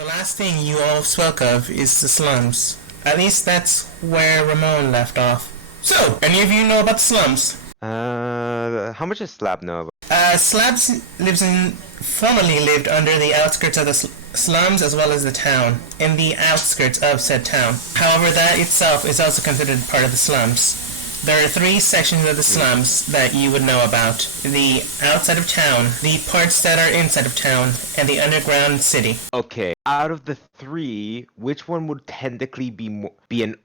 The last thing you all spoke of is the slums. At least that's where Ramon left off. So, any of you know about the slums? How much does Slab know about? Formerly lived under the outskirts of the slums as well as the town, in the outskirts of said town. However, that itself is also considered part of the slums. There are three sections of the slums that you would know about. The outside of town, the parts that are inside of town, and the underground city. Okay, out of the three, which one would technically be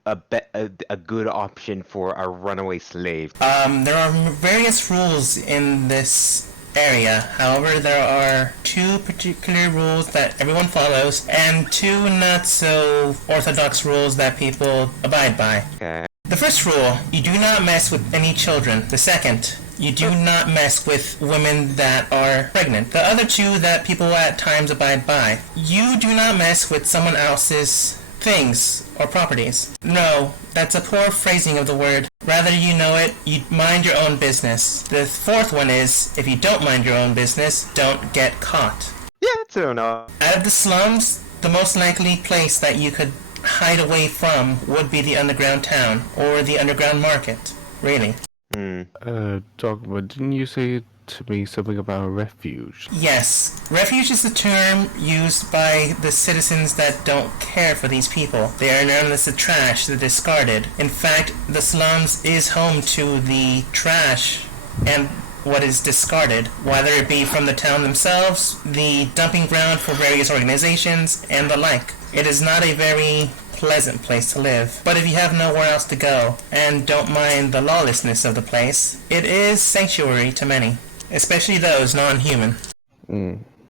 a good option for a runaway slave? There are various rules in this area. However, there are two particular rules that everyone follows, and two not so orthodox rules that people abide by. Okay. The first rule, you do not mess with any children. The second, you do not mess with women that are pregnant. The other two that people at times abide by. You do not mess with someone else's things or properties. No, that's a poor phrasing of the word. Rather you know it, you mind your own business. The fourth one is, if you don't mind your own business, don't get caught. Yeah, that's fair enough. Out of the slums, the most likely place that you could hide away from would be the underground town or the underground market, really. Dogma, didn't you say to me something about a refuge? Yes, refuge is the term used by the citizens that don't care for these people. They are known as the trash, the discarded. In fact, the slums is home to the trash and what is discarded, whether it be from the town themselves, the dumping ground for various organizations, and the like. It is not a very pleasant place to live, but if you have nowhere else to go and don't mind the lawlessness of the place, it is sanctuary to many, especially those non-human.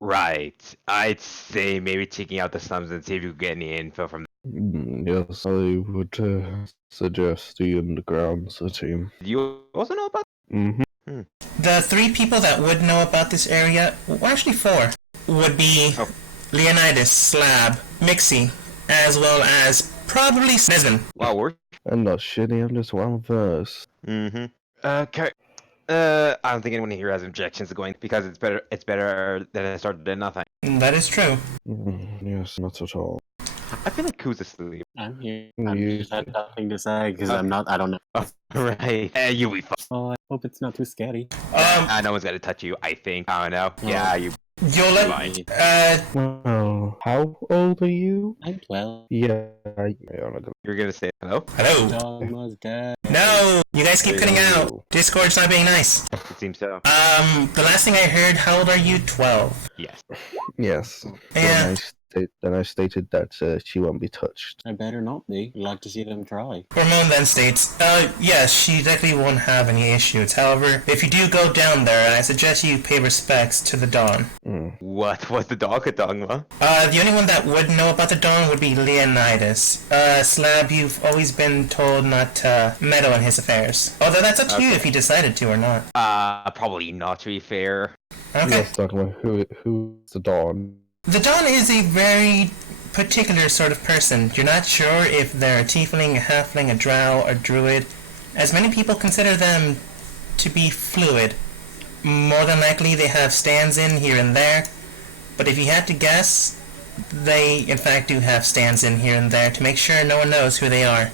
Right. I'd say maybe checking out the slums and see if you could get any info from Yes, I would suggest the underground city. You also know about? The three people that would know about this area, well, actually four, would be Leonidas, Slab, Mixie, as well as probably Nesvin. Wow, we're... I'm not shitty, I'm just one verse. Okay. I don't think anyone here has objections to going because it's better than it started than nothing. That is true. Yes, not at all. I feel like Kuz asleep. I'm here. I just had nothing to say because I don't know. Right. You'll be fine. Oh, I hope it's not too scary. No one's gonna touch you, I think. I don't know. Yeah, you... Yola, Well, how old are you? I'm 12. Yeah, You're gonna say hello? hello. Dogma's dead. No, you guys keep cutting out. Discord's not being nice. It seems so. The last thing I heard, how old are you? 12. Yes. yes. Yeah. Then I stated that she won't be touched. I better not be. I'd like to see them try. Ramon then states, yes, she definitely won't have any issues. However, if you do go down there, I suggest you pay respects to the Dawn. What was the dog a dogma? The only one that would know about the Dawn would be Leonidas. Slab, you've always been told not to meddle in his affairs. Although that's up to you if you decided to or not. Probably not, to be fair. Okay. Yes, Dogma, who's the Dawn? The Dawn is a very particular sort of person. You're not sure if they're a tiefling, a halfling, a drow, a druid, as many people consider them to be fluid. More than likely they have stands in here and there, but if you had to guess, they in fact do have stands in here and there to make sure no one knows who they are.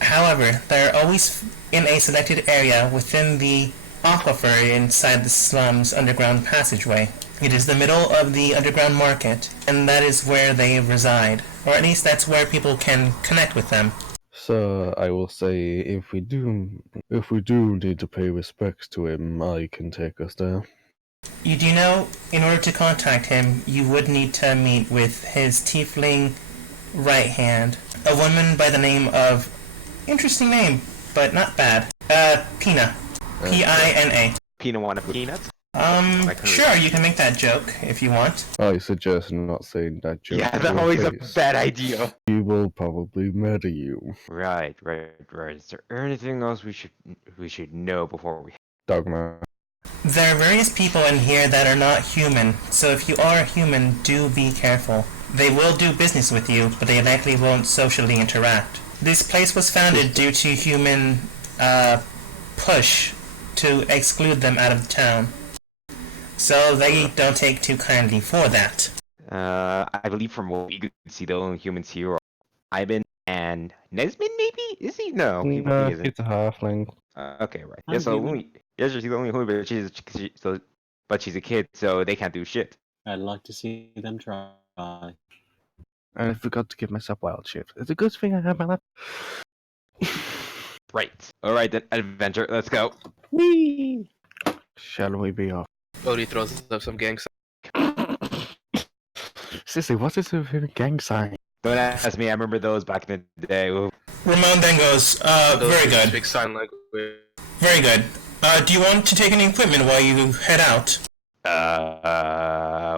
However, they're always in a selected area within the aquifer inside the slum's underground passageway. It is the middle of the underground market, and that is where they reside, or at least that's where people can connect with them. So I will say, if we do need to pay respects to him, I can take us there. You do know, in order to contact him, you would need to meet with his tiefling right hand, a woman by the name of, interesting name, but not bad, Pina. Pina. Peanut want a peanut? Sure, you can make that joke if you want. I suggest not saying that joke. Yeah, to that's her always a face. bad idea. He will probably murder you. Right. Is there anything else we should know before we... Dogma. There are various people in here that are not human, so if you are a human, do be careful. They will do business with you, but they likely won't socially interact. This place was founded due to human, push to exclude them out of town. So they don't take too kindly for that. I believe from what we could see, the only humans here are Ivan and Nesmond, maybe? Is he? No, he No, isn't. it's a halfling. Okay, right. I'm Yeah, so human. she's the only human, but she's a kid, so they can't do shit. I'd like to see them try. And I forgot to give myself wild shift. It's a good thing I have my lap. Right. All right, then, adventure. Let's go. Whee! Shall we be off? Bodhi throws up some gang Sissy, what is a gang sign? Don't ask me. I remember those back in the day. Ooh. Ramon then goes, Those very who good, Speak sign language. very good. Do you want to take any equipment while you head out?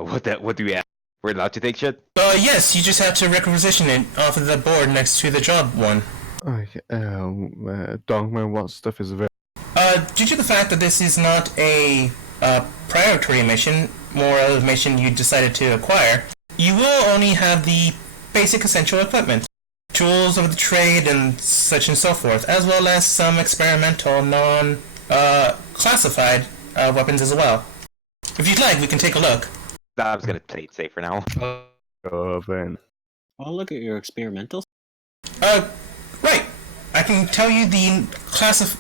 What do we have? We're allowed to take shit? Yes, you just have to requisition it off of the board next to the job one. Okay, Dogman, what stuff is available? Due to the fact that this is not a priority mission, more of a mission you decided to acquire, you will only have the basic essential equipment, tools of the trade and such and so forth, as well as some experimental, non-classified weapons as well. If you'd like, we can take a look. I was gonna play it safe for now. Oh, then. I'll look at your experimentals. Right. I can tell you the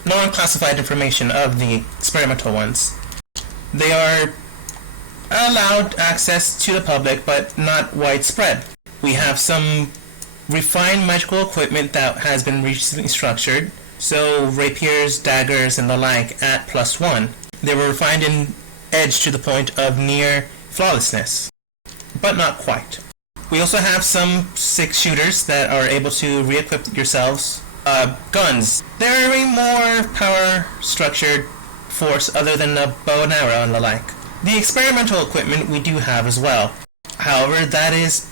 non-classified information of the experimental ones. They are allowed access to the public, but not widespread. We have some refined magical equipment that has been recently structured, so rapiers, daggers, and the like at +1. They were refined in edge to the point of near flawlessness, but not quite. We also have some 6-shooters that are able to re-equip yourselves. Guns. They're a more power-structured force other than a bow and arrow and the like. The experimental equipment we do have as well. However, that is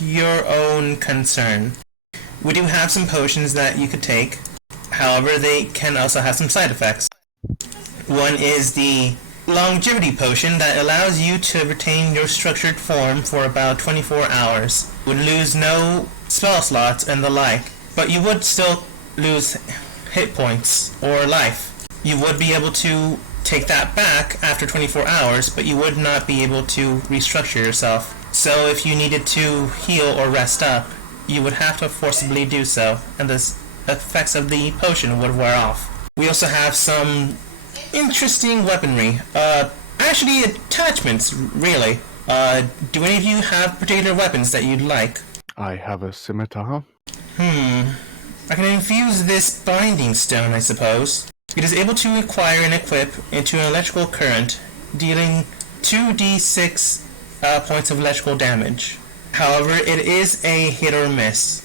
your own concern. We do have some potions that you could take. However, they can also have some side effects. One is the longevity potion that allows you to retain your structured form for about 24 hours. You would lose no spell slots and the like, but you would still lose hit points or life. You would be able to take that back after 24 hours, but you would not be able to restructure yourself. So if you needed to heal or rest up, you would have to forcibly do so, and the effects of the potion would wear off. We also have some interesting weaponry. Actually attachments, really. Do any of you have particular weapons that you'd like? I have a scimitar. I can infuse this binding stone, I suppose. It is able to acquire and equip into an electrical current, dealing 2d6 points of electrical damage. However, it is a hit or miss.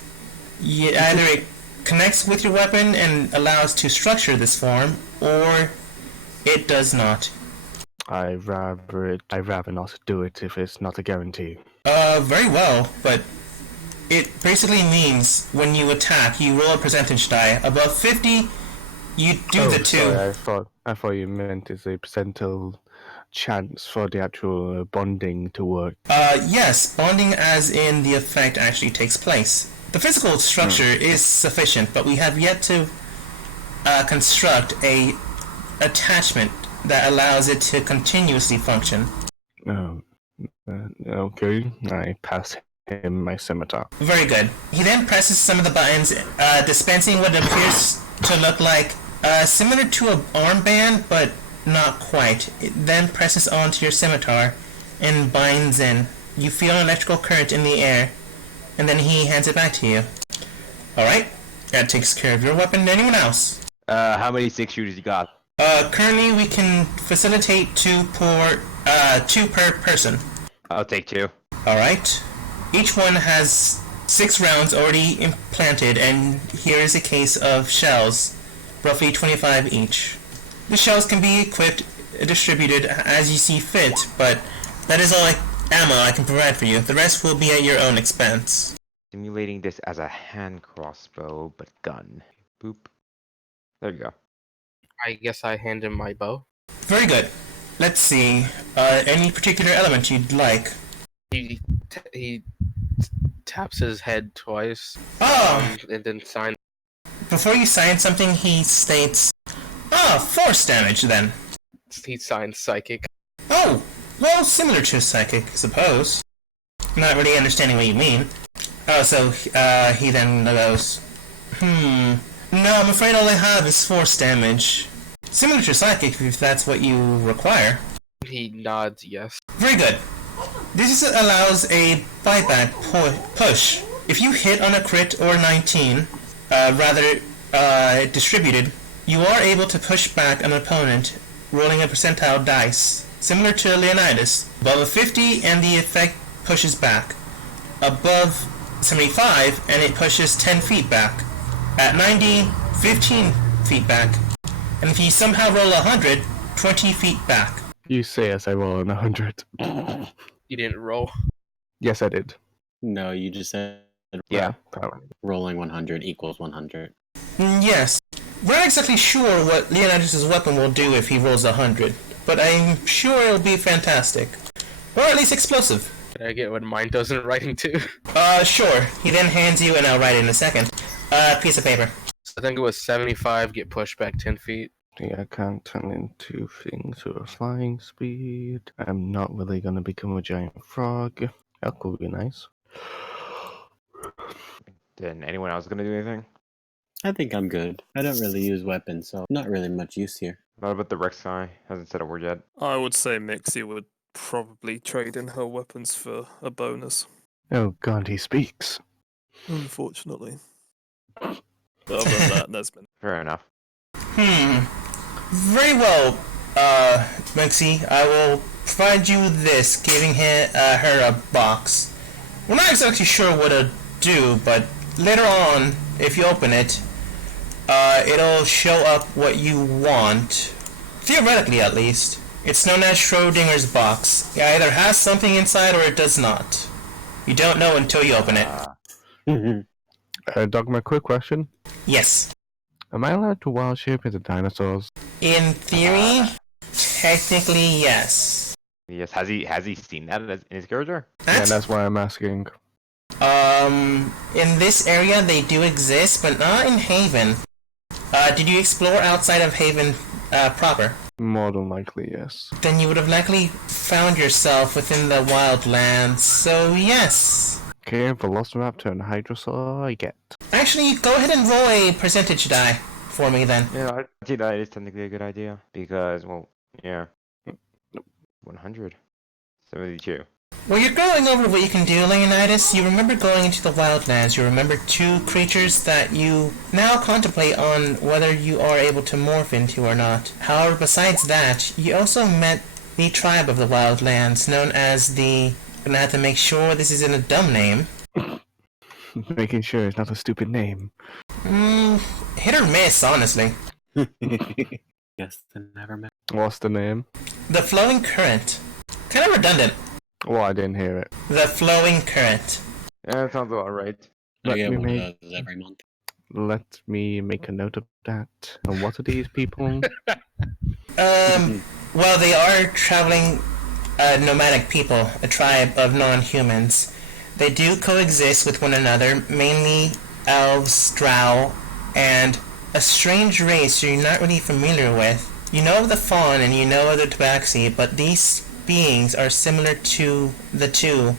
Either it connects with your weapon and allows to structure this form, or it does not. I'd rather not do it if it's not a guarantee. Very well, but it basically means when you attack, you roll a percentage die. Above 50, you do the two. Sorry, I thought you meant it's a percentile chance for the actual bonding to work. Yes, bonding as in the effect actually takes place. The physical structure is sufficient, but we have yet to construct a attachment that allows it to continuously function. Okay, I pass him my scimitar. Very good. He then presses some of the buttons, dispensing what appears to look like similar to an armband, but not quite. It then presses onto your scimitar and binds in. You feel an electrical current in the air, and then he hands it back to you. Alright, that takes care of your weapon. Anyone else? How many 6-shooters you got? Currently we can facilitate two per person. I'll take 2. Alright. Each one has 6 rounds already implanted, and here is a case of shells, roughly 25 each. The shells can be equipped, distributed as you see fit, but that is all ammo I can provide for you. The rest will be at your own expense. Simulating this as a hand crossbow, but gun. Boop. There you go. I guess I hand him my bow. Very good. Let's see. Any particular element you'd like? He taps his head twice. Oh! And then signs. Before you sign something, he states, force damage then. He signs psychic. Oh! Well, similar to psychic, I suppose. Not really understanding what you mean. Oh, so he then goes, No, I'm afraid all I have is force damage. Similar to psychic, if that's what you require. He nods yes. Very good. This allows a buyback push. If you hit on a crit or 19, distributed, you are able to push back an opponent rolling a percentile dice, similar to Leonidas. Above a 50 and the effect pushes back. Above 75 and it pushes 10 feet back. At 90, 15 feet back. And if you somehow roll 100, 20 feet back. You say as I roll on 100. You didn't roll. Yes, I did. No, you just said Yeah. rolling 100 equals 100. Yes. We're not exactly sure what Leonidas' weapon will do if he rolls 100, but I'm sure it'll be fantastic. Or at least explosive. Can I get what mine does in writing too? Sure. He then hands you, and I'll write it in a second, piece of paper. I think it was 75, get pushed back 10 feet. Yeah, I can't turn into things with a flying speed. I'm not really gonna become a giant frog. That could be nice. Then anyone else gonna do anything? I think I'm good. I don't really use weapons, so not really much use here. What about the Rex guy? Hasn't said a word yet. I would say Mixie would probably trade in her weapons for a bonus, Oh god, he speaks. unfortunately. Other than that, Nesmond. Fair enough. Very well, Mixie. I will provide you this, giving her a box. We're not exactly sure what to do, but later on, if you open it, it'll show up what you want. Theoretically, at least. It's known as Schrodinger's box. It either has something inside or it does not. You don't know until you open it. Dogma, quick question. Yes. Am I allowed to wild shape into dinosaurs? In theory, technically, yes. Yes, has he seen that in his character? Yeah, that's why I'm asking. In this area they do exist, but not in Haven. Did you explore outside of Haven, proper? More than likely, yes. Then you would have likely found yourself within the wildlands, so yes. Okay, Velociraptor and Hydrosaur, I get. Actually, go ahead and roll a percentage die for me then. Yeah, I think that is technically a good idea. Because, well, yeah. 100. 72. While you're going over what you can do, Leonidas, you remember going into the wildlands. You remember two creatures that you now contemplate on whether you are able to morph into or not. However, besides that, you also met the tribe of the wildlands, known as the... I'm gonna have to make sure this isn't a dumb name. Making sure it's not a stupid name. Hit or miss, honestly. Yes, the never met. What's the name? The Flowing Current. Kind of redundant. Well, I didn't hear it. The Flowing Current. Yeah, that sounds about right. I Let get me one make- of those every month. Let me make a note of that. And what are these people? Well, they are traveling nomadic people, a tribe of non-humans. They do coexist with one another, mainly elves, drow, and a strange race you're not really familiar with. You know of the Fawn and you know of the Tabaxi, but these beings are similar to the two,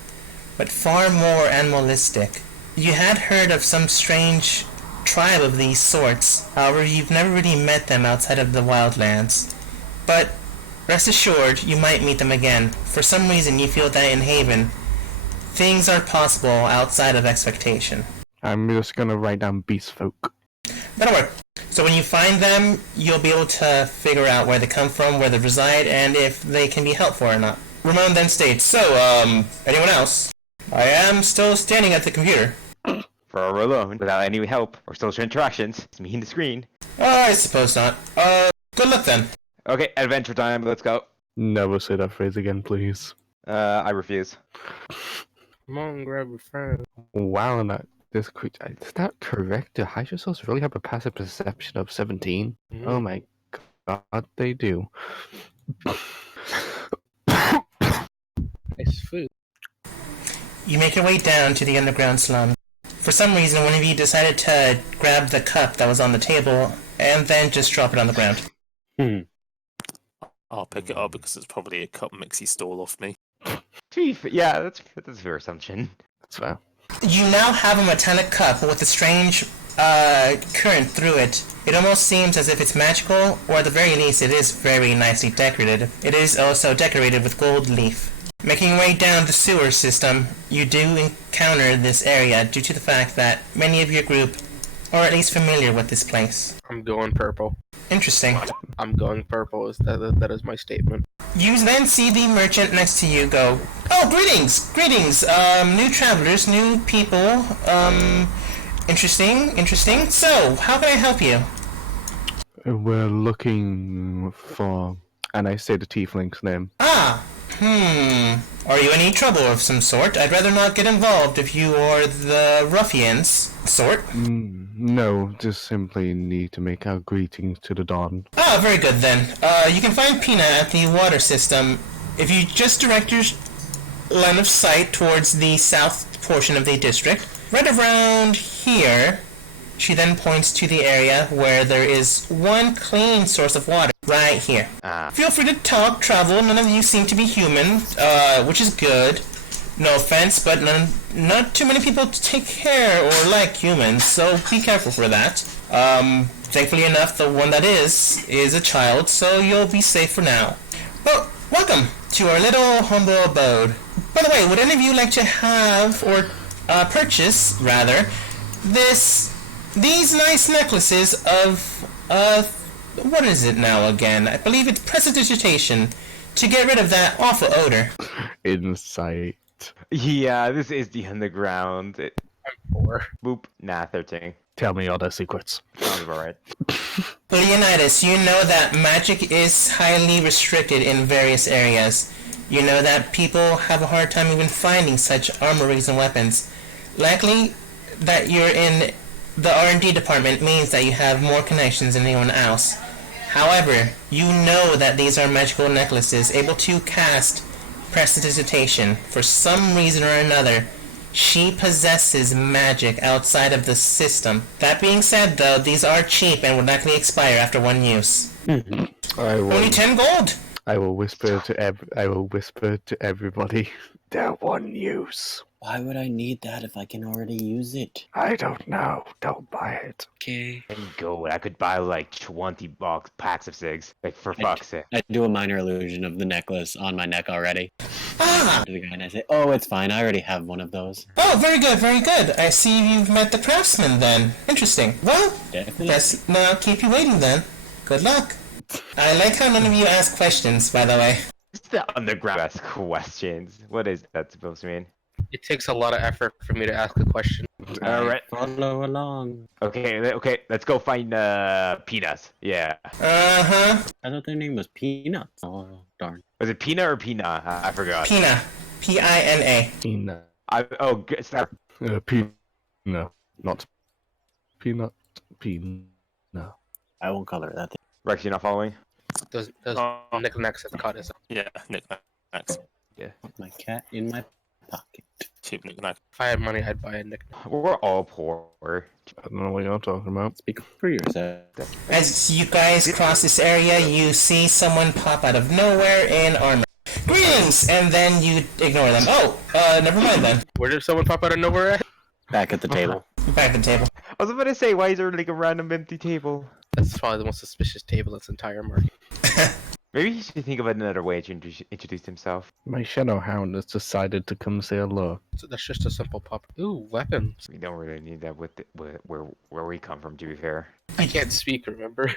but far more animalistic. You had heard of some strange tribe of these sorts, however you've never really met them outside of the wildlands. But rest assured, you might meet them again. For some reason you feel that in Haven, things are possible outside of expectation. I'm just gonna write down beast folk. That'll work. So when you find them, you'll be able to figure out where they come from, where they reside, and if they can be helpful or not. Ramon then states, so, anyone else? I am still standing at the computer. For our alone, without any help or social interactions, it's me and the screen. I suppose not. Good luck then. Okay, adventure time, let's go. Never say that phrase again, please. I refuse. Come on, grab a friend. Wow, and that this creature, is that correct? Do Hydrosaurs really have a passive perception of 17? Mhm. Oh my god, they do. Nice food. You make your way down to the underground slum. For some reason, one of you decided to grab the cup that was on the table, and then just drop it on the ground. I'll pick it up because it's probably a cup Mixie stole off me. Yeah, that's a fair assumption. That's fair. You now have a metallic cup with a strange current through it. It almost seems as if it's magical, or at the very least it is very nicely decorated. It is also decorated with gold leaf. Making your way down the sewer system, you do encounter this area due to the fact that many of your group are at least familiar with this place. I'm going purple. Interesting. I'm going purple. That is my statement. You then see the merchant next to you go, "Oh, greetings! Greetings! New travelers, new people. Interesting. So, how can I help you?" We're looking for... And I say the tiefling's name. Are you in any trouble of some sort? I'd rather not get involved if you are the ruffians sort. No, just simply need to make our greetings to the dawn. Ah, very good then. You can find Pina at the water system. If you just direct your line of sight towards the south portion of the district, right around here, she then points to the area where there is one clean source of water, right here. Feel free to talk, travel, none of you seem to be human, which is good. No offense, but not too many people take care or like humans, so be careful for that. Thankfully enough, the one that is a child, so you'll be safe for now. Well, welcome to our little humble abode. By the way, would any of you like to have, or purchase, rather, these nice necklaces of, what is it now again? I believe it's prestidigitation, to get rid of that awful odor. Insight. Yeah, this is the underground. I'm 4. Boop. Nah, 13. Tell me all their secrets. Sounds about right. Leonidas, you know that magic is highly restricted in various areas. You know that people have a hard time even finding such armories and weapons. Likely that you're in the R&D department means that you have more connections than anyone else. However, you know that these are magical necklaces able to cast prestidigitation. For some reason or another, she possesses magic outside of the system. That being said, though, these are cheap and will likely expire after one use. Only 10 gold! I will whisper to everybody. They're one use. Why would I need that if I can already use it? I don't know. Don't buy it. Okay. And go. I could buy like 20 packs of cigs. Like, for fuck's sake. I do a minor illusion of the necklace on my neck already. Ah! To the guy and I say, "Oh, it's fine. I already have one of those." Oh, very good, very good. I see you've met the craftsman then. Interesting. Well, Definitely. let's not keep you waiting then. Good luck. I like how none of you ask questions, by the way. It's the underground ask questions. What is that supposed to mean? It takes a lot of effort for me to ask a question. Alright. Follow along. Okay, let's go find Peanuts. Yeah. Uh-huh. I thought their name was Peanuts. Oh, darn. Was it Pina or Pina? I forgot. Pina. P-I-N-A. Peanut. It's not. No, not peanut. Peanut. I won't color that thing. Rex, you're not following? Those knickknacks have caught us. Yeah, knickknacks. Put my cat in my pocket. Cheap knickknack. If I had money, I'd buy a knickknack. We're all poor. I don't know what you're talking about. Speak for yourself. As you guys cross this area, you see someone pop out of nowhere in armor. Greetings! And then you ignore them. Oh, never mind then. Where did someone pop out of nowhere at? Back at the table. Back at the table. I was about to say, why is there like a random empty table? That's probably the most suspicious table in this entire market. Maybe he should think of another way to introduce himself. My shadow hound has decided to come say hello. So that's just a simple pop. Ooh, weapons. We don't really need that with where we come from, to be fair. I can't speak, remember?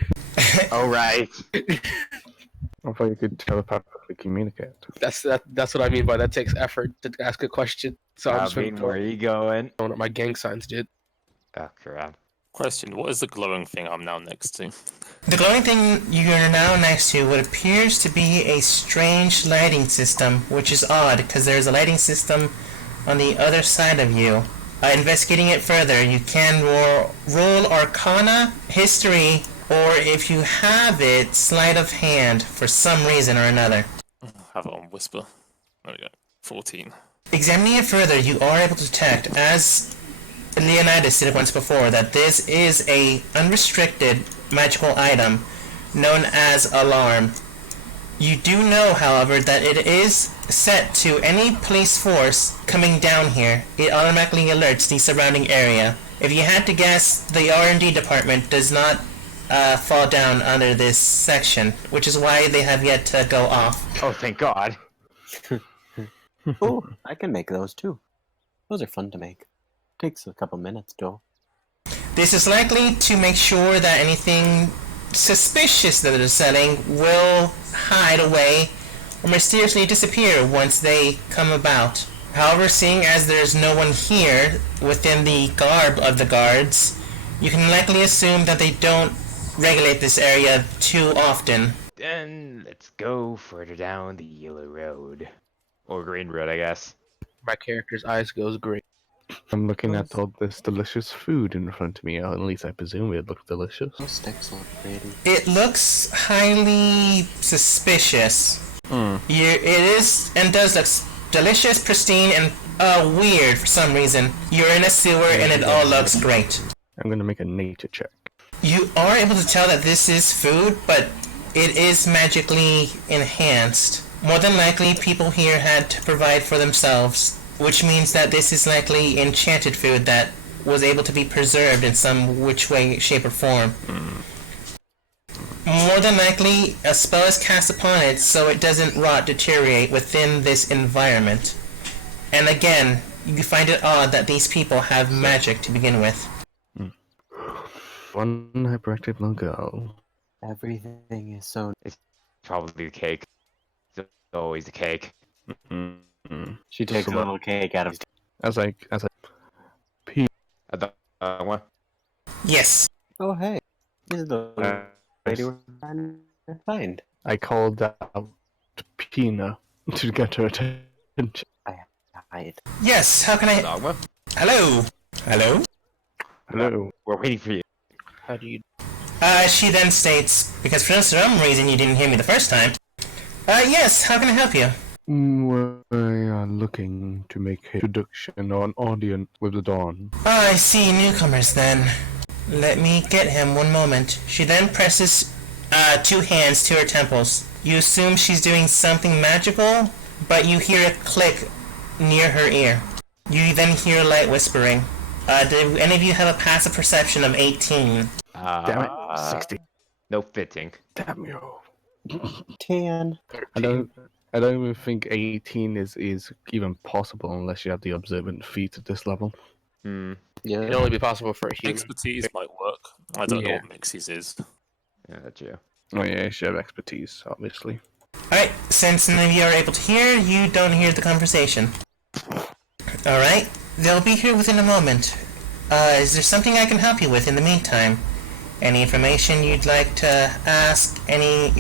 Oh, right. I thought you could telepathically communicate. That's what I mean by that takes effort to ask a question. So I'm just Where are you going? throwing up my gang signs, dude. Oh, crap. Question, what is the glowing thing I'm now next to? The glowing thing you're now next to what appears to be a strange lighting system, which is odd, because there's a lighting system on the other side of you. Investigating it further, you can roll Arcana, History, or if you have it, Sleight of Hand, for some reason or another. Have it on Whisper. There we go. 14. Examining it further, you are able to detect, as Leonidas did once before, that this is a unrestricted magical item known as Alarm. You do know, however, that it is set to any police force coming down here. It automatically alerts the surrounding area. If you had to guess, the R&D department does not fall down under this section, which is why they have yet to go off. Oh, thank God. Oh, I can make those too. Those are fun to make. Takes a couple minutes, though. This is likely to make sure that anything suspicious that they're selling will hide away or mysteriously disappear once they come about. However, seeing as there's no one here within the garb of the guards, you can likely assume that they don't regulate this area too often. Then let's go further down the yellow road. Or green road, I guess. My character's eyes goes green. I'm looking at all this delicious food in front of me, or at least I presume it looks delicious. Those sticks look pretty. It looks highly suspicious. It is and does look delicious, pristine, and weird for some reason. You're in a sewer and it all looks great. I'm gonna make a nature check. You are able to tell that this is food, but it is magically enhanced. More than likely, people here had to provide for themselves, which means that this is likely enchanted food that was able to be preserved in some which way, shape, or form. More than likely, a spell is cast upon it so it doesn't rot, deteriorate within this environment. And again, you find it odd that these people have magic to begin with. One hyperactive little girl. Everything is so... Probably the cake. It's always the cake. She takes a So- little cake out of... As I pee. What? Yes. Oh, hey. This is the Uh, lady we're trying to find. I called out Pina to get her attention. Hide. Yes, how can I... Dogma? Hello? Hello? Hello. We're waiting for you. How do you... She then states, because for some reason you didn't hear me the first time. Yes, how can I help you? We are looking to make a introduction or an audience with the Dawn. I see newcomers then. Let me get him one moment. She then presses two hands to her temples. You assume she's doing something magical, but you hear a click near her ear. You then hear light whispering. Do any of you have a passive perception of 18? Damn it. 60. No fitting. Damn you. 10. I don't even think 18 is even possible unless you have the observant feat at this level. Hmm. Yeah. It'd only be possible for a human. Expertise might work. I don't know Yeah. what Mixie's is. Yeah, that's you. Oh yeah, you should have expertise, obviously. Alright, since none of you are able to hear, you don't hear the conversation. Alright, they'll be here within a moment. Is there something I can help you with in the meantime? Any information you'd like to ask? Any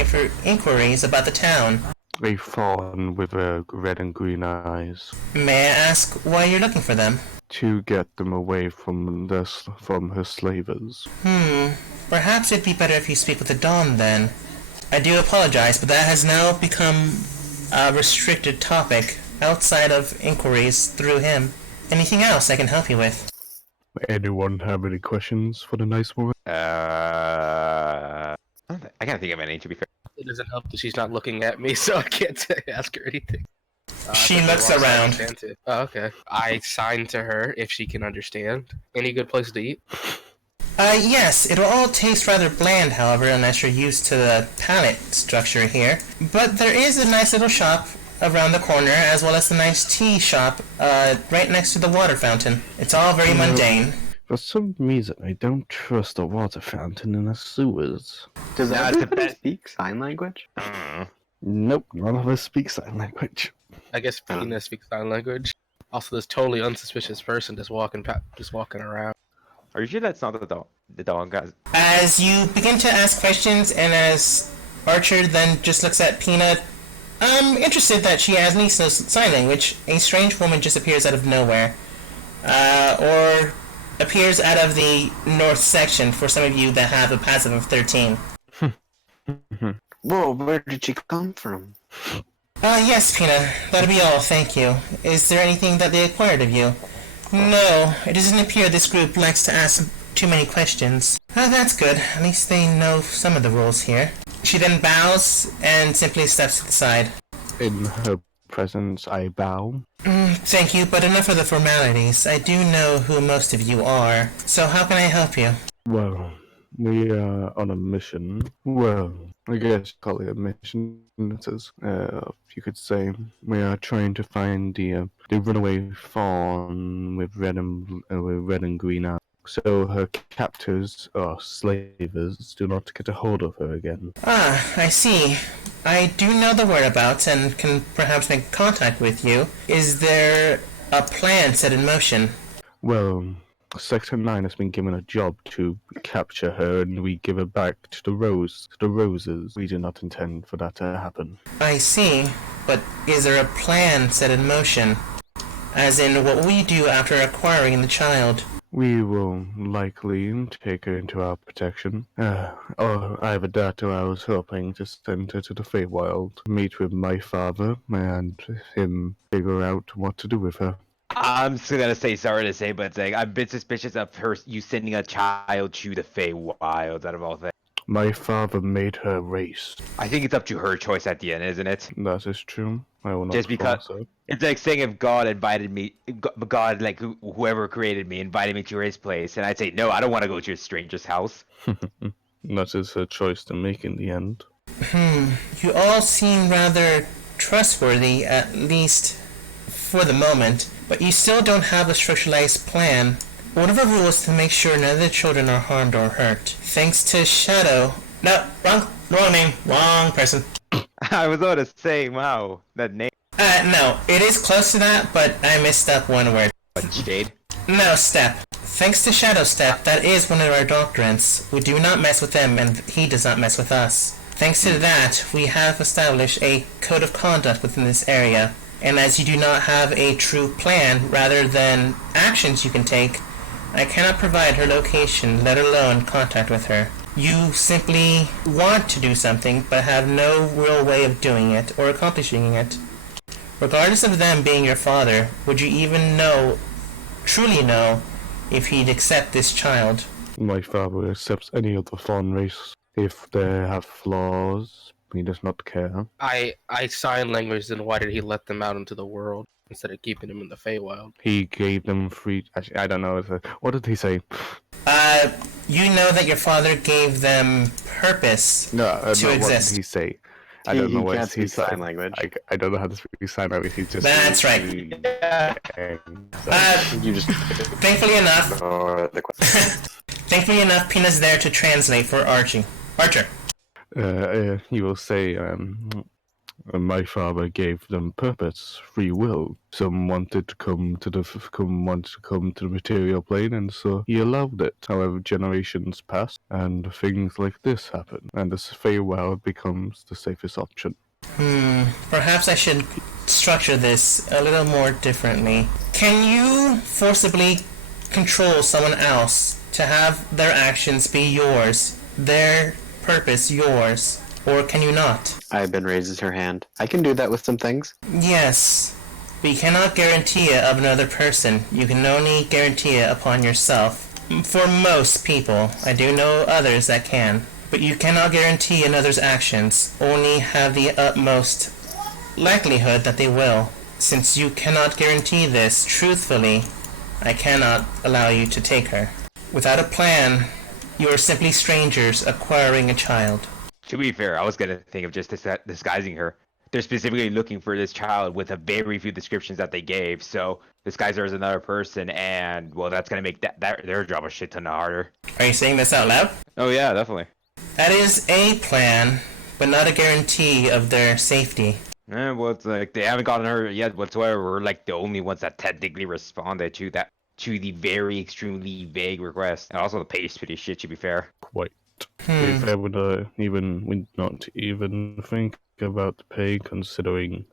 inquiries about the town? A fawn with red and green eyes. May I ask why you're looking for them? To get them away from her slavers. Perhaps it'd be better if you speak with the Dawn then. I do apologize, but that has now become a restricted topic outside of inquiries through him. Anything else I can help you with? Anyone have any questions for the nice woman? I can't think of any, to be fair. It doesn't help that she's not looking at me, so I can't ask her anything. She looks around. Oh, okay. I sign to her if she can understand. Any good place to eat? Yes, it'll all taste rather bland, however, unless you're used to the palate structure here. But there is a nice little shop around the corner, as well as the nice tea shop right next to the water fountain. It's all very mundane. For some reason, I don't trust a water fountain in the sewers. Does Nah, that it's the best. speak sign language? Nope, none of us speak sign language. I guess Pina speaks sign language. Also, this totally unsuspicious person just walking around. Are you sure that's not the dog, guys? As you begin to ask questions, and as Archer then just looks at Peanut, I'm interested that she has no sign language. A strange woman just appears out of nowhere. Or appears out of the north section for some of you that have a passive of 13. Whoa, where did she come from? Yes, Peanut. That'll be all, thank you. Is there anything that they acquired of you? No, it doesn't appear this group likes to ask too many questions. That's good. At least they know some of the rules here. She then bows and simply steps to the side. In her presence, I bow. Thank you, but enough of the formalities. I do know who most of you are, so how can I help you? Well, we are on a mission. Well, I guess call it a mission. It is, you could say. We are trying to find the runaway fawn with red and green eyes, so her captors or slavers do not get a hold of her again. Ah, I see. I do know the whereabouts and can perhaps make contact with you. Is there a plan set in motion? Well, Sector 9 has been given a job to capture her, and we give her back to the Roses. We do not intend for that to happen. I see, but is there a plan set in motion? As in, what will you do after acquiring the child? We will likely take her into our protection. Either that or I was hoping to send her to the Feywild, meet with my father, and him figure out what to do with her. I'm still gonna say sorry to say, but like, I'm a bit suspicious of you sending a child to the Feywilds out of all things. My father made her race. I think it's up to her choice at the end, isn't it? That is true. I will not Just because force it. it's like saying if God invited me, God, like whoever created me, invited me to his place, and I'd say no, I don't want to go to a stranger's house. That is her choice to make in the end. You all seem rather trustworthy, at least for the moment, but you still don't have a structuralized plan. One of our rules is to make sure none of the children are harmed or hurt. Thanks to Shadow... No, wrong name, wrong person. I was about to say, wow, that name. No, it is close to that, but I missed up one word. Jade. No, Step. Thanks to Shadow Step, that is one of our doctrines. We do not mess with them, and he does not mess with us. Thanks to that, we have established a code of conduct within this area. And as you do not have a true plan, rather than actions you can take, I cannot provide her location, let alone contact with her. You simply want to do something, but have no real way of doing it, or accomplishing it. Regardless of them being your father, would you even truly know, if he'd accept this child? My father accepts any of the fawn race. If they have flaws, he does not care. I sign language, then why did he let them out into the world instead of keeping them in the Feywild? He gave them free... Actually, I don't know. What did he say? You know that your father gave them purpose No, to what exist. did he say? I don't know what can't he speak said. sign language. I don't know how to speak sign language. He just... That's right. You just Thankfully enough, ignore the question. Pina's there to translate for Archie. Archer. He will say, my father gave them purpose, free will. Some wanted to come to the material plane, and so he allowed it. However, generations pass, and things like this happen, and the Feywild becomes the safest option. Perhaps I should structure this a little more differently. Can you forcibly control someone else to have their actions be yours, their purpose yours, or can you not? Iben raises her hand. I can do that with some things. Yes, but you cannot guarantee it of another person. You can only guarantee it upon yourself. For most people, I do know others that can, but you cannot guarantee another's actions, only have the utmost likelihood that they will. Since you cannot guarantee this truthfully, I cannot allow you to take her. Without a plan, you are simply strangers acquiring a child. To be fair, I was gonna think of just disguising her. They're specifically looking for this child with a very few descriptions that they gave, so disguise her as another person, and well, that's gonna make their job a shit ton harder. Are you saying this out loud? Oh yeah, definitely. That is a plan, but not a guarantee of their safety. Well, it's like they haven't gotten her yet whatsoever. We're like the only ones that technically responded to the very extremely vague request, and also the pay is pretty shit. To be fair. Quite. If I would not even think about the pay, considering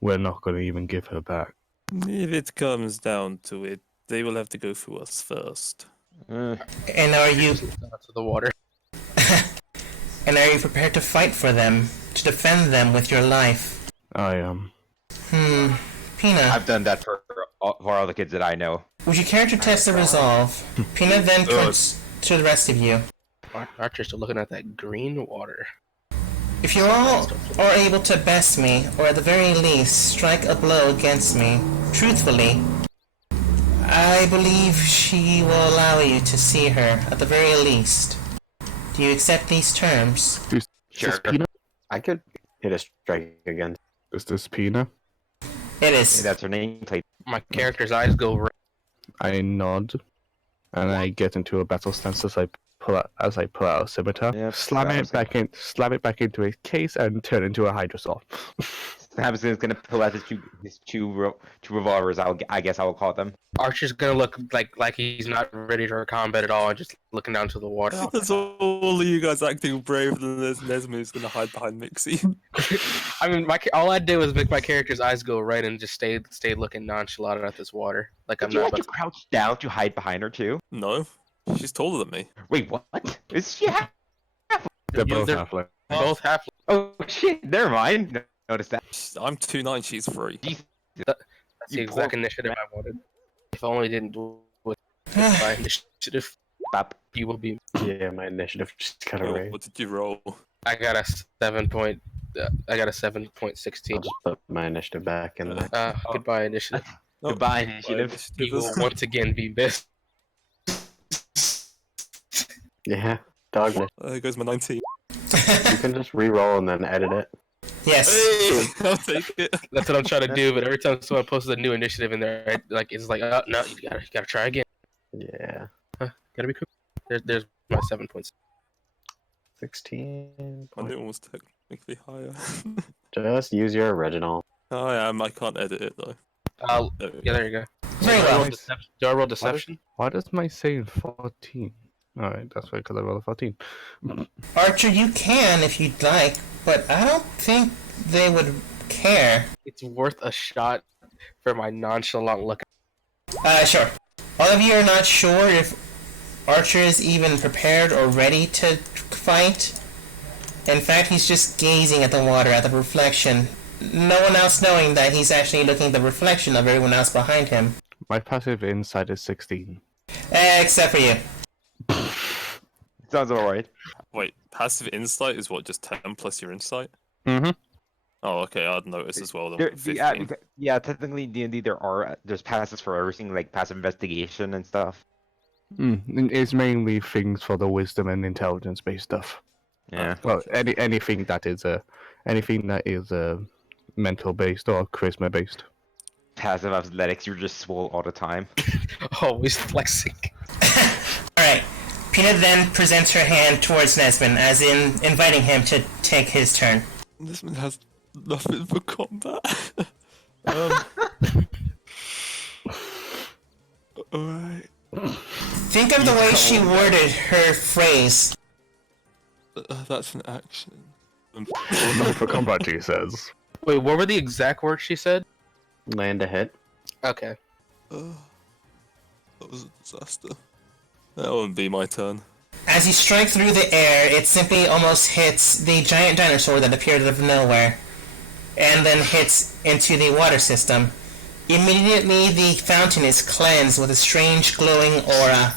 we're not going to even give her back. If it comes down to it, they will have to go through us first. And are you To the water. and are you prepared to fight for them, to defend them with your life? I am. Pina, I've done that for all the kids that I know. would you care to test the resolve? Pina then turns to the rest of you. Archer's still looking at that green water. If you all are able to best me, or at the very least strike a blow against me, truthfully, I believe she will allow you to see her, at the very least. Do you accept these terms? Sure. Is this Pina? I could hit a strike again. Is this Pina? It is. That's her nameplate. My character's eyes go red. I nod, and I get into a battle stance as I pull out a scimitar, Yep, slam that it was back in, slam it back into its case, and turn into a hydrosaur. Hamilton is gonna pull out his two revolvers. I guess I will call them. Archer's gonna look like he's not ready for combat at all, and just looking down to the water. That's all of you guys acting braver than this. Nesmu is gonna hide behind Mixie. I mean, all I did was make my character's eyes go red and just stay looking nonchalant at this water, like I'm Did you not. have to crouch down to hide behind her too? No, she's taller than me. Wait, what? Is she half? They're both they're- halfling. Both half. Oh shit! Never mind. Notice that. I'm 2'9", she's 3. That's the You exact poor- initiative I wanted. If I only didn't do it by initiative, Bop. you will be. Yeah, my initiative just got a Oh, raise. what did you roll? I got a 7.16. I'll just put my initiative back in there. Goodbye initiative. Oh, Goodbye, initiative. You will once again be missed. Yeah, dog. There goes my 19. You can just re-roll and then edit it. Yes. Hey, I'll take it. That's what I'm trying to do. But every time someone posts a new initiative in there, it's like, oh no, you gotta try again. Yeah. Gotta be cool. There's my 7.6. 16. My new one was technically higher. Just use your original. I am. I can't edit it though. There we Yeah, go. there you go. Very Do I roll well. Do I roll deception? Why does my save 14? Alright, that's why, because I rolled a 14. Archer, you can if you'd like, but I don't think they would care. It's worth a shot for my nonchalant look. Sure. All of you are not sure if Archer is even prepared or ready to fight. In fact, he's just gazing at the water, at the reflection. No one else knowing that he's actually looking at the reflection of everyone else behind him. My passive insight is 16. Except for you. Sounds alright. Wait, passive insight is what? Just 10 plus your insight? Mm-hmm. Oh, okay. I'd notice as well. Then There, with yeah, 15. yeah, technically D&D there's passes for everything, like passive investigation and stuff. It's mainly things for the wisdom and intelligence-based stuff. Yeah. Well, anything that is mental-based or charisma-based. Passive athletics, you're just swole all the time. Always flexing. Alright. Peanut then presents her hand towards Nesmond, as in inviting him to take his turn. This man has nothing for combat. Alright. Think of the way she worded her phrase. That's an action. Not for combat, he says. Wait, what were the exact words she said? Land a hit. Okay. That was a disaster. That wouldn't be my turn. As you strike through the air, it simply almost hits the giant dinosaur that appeared out of nowhere, and then hits into the water system. Immediately, the fountain is cleansed with a strange glowing aura,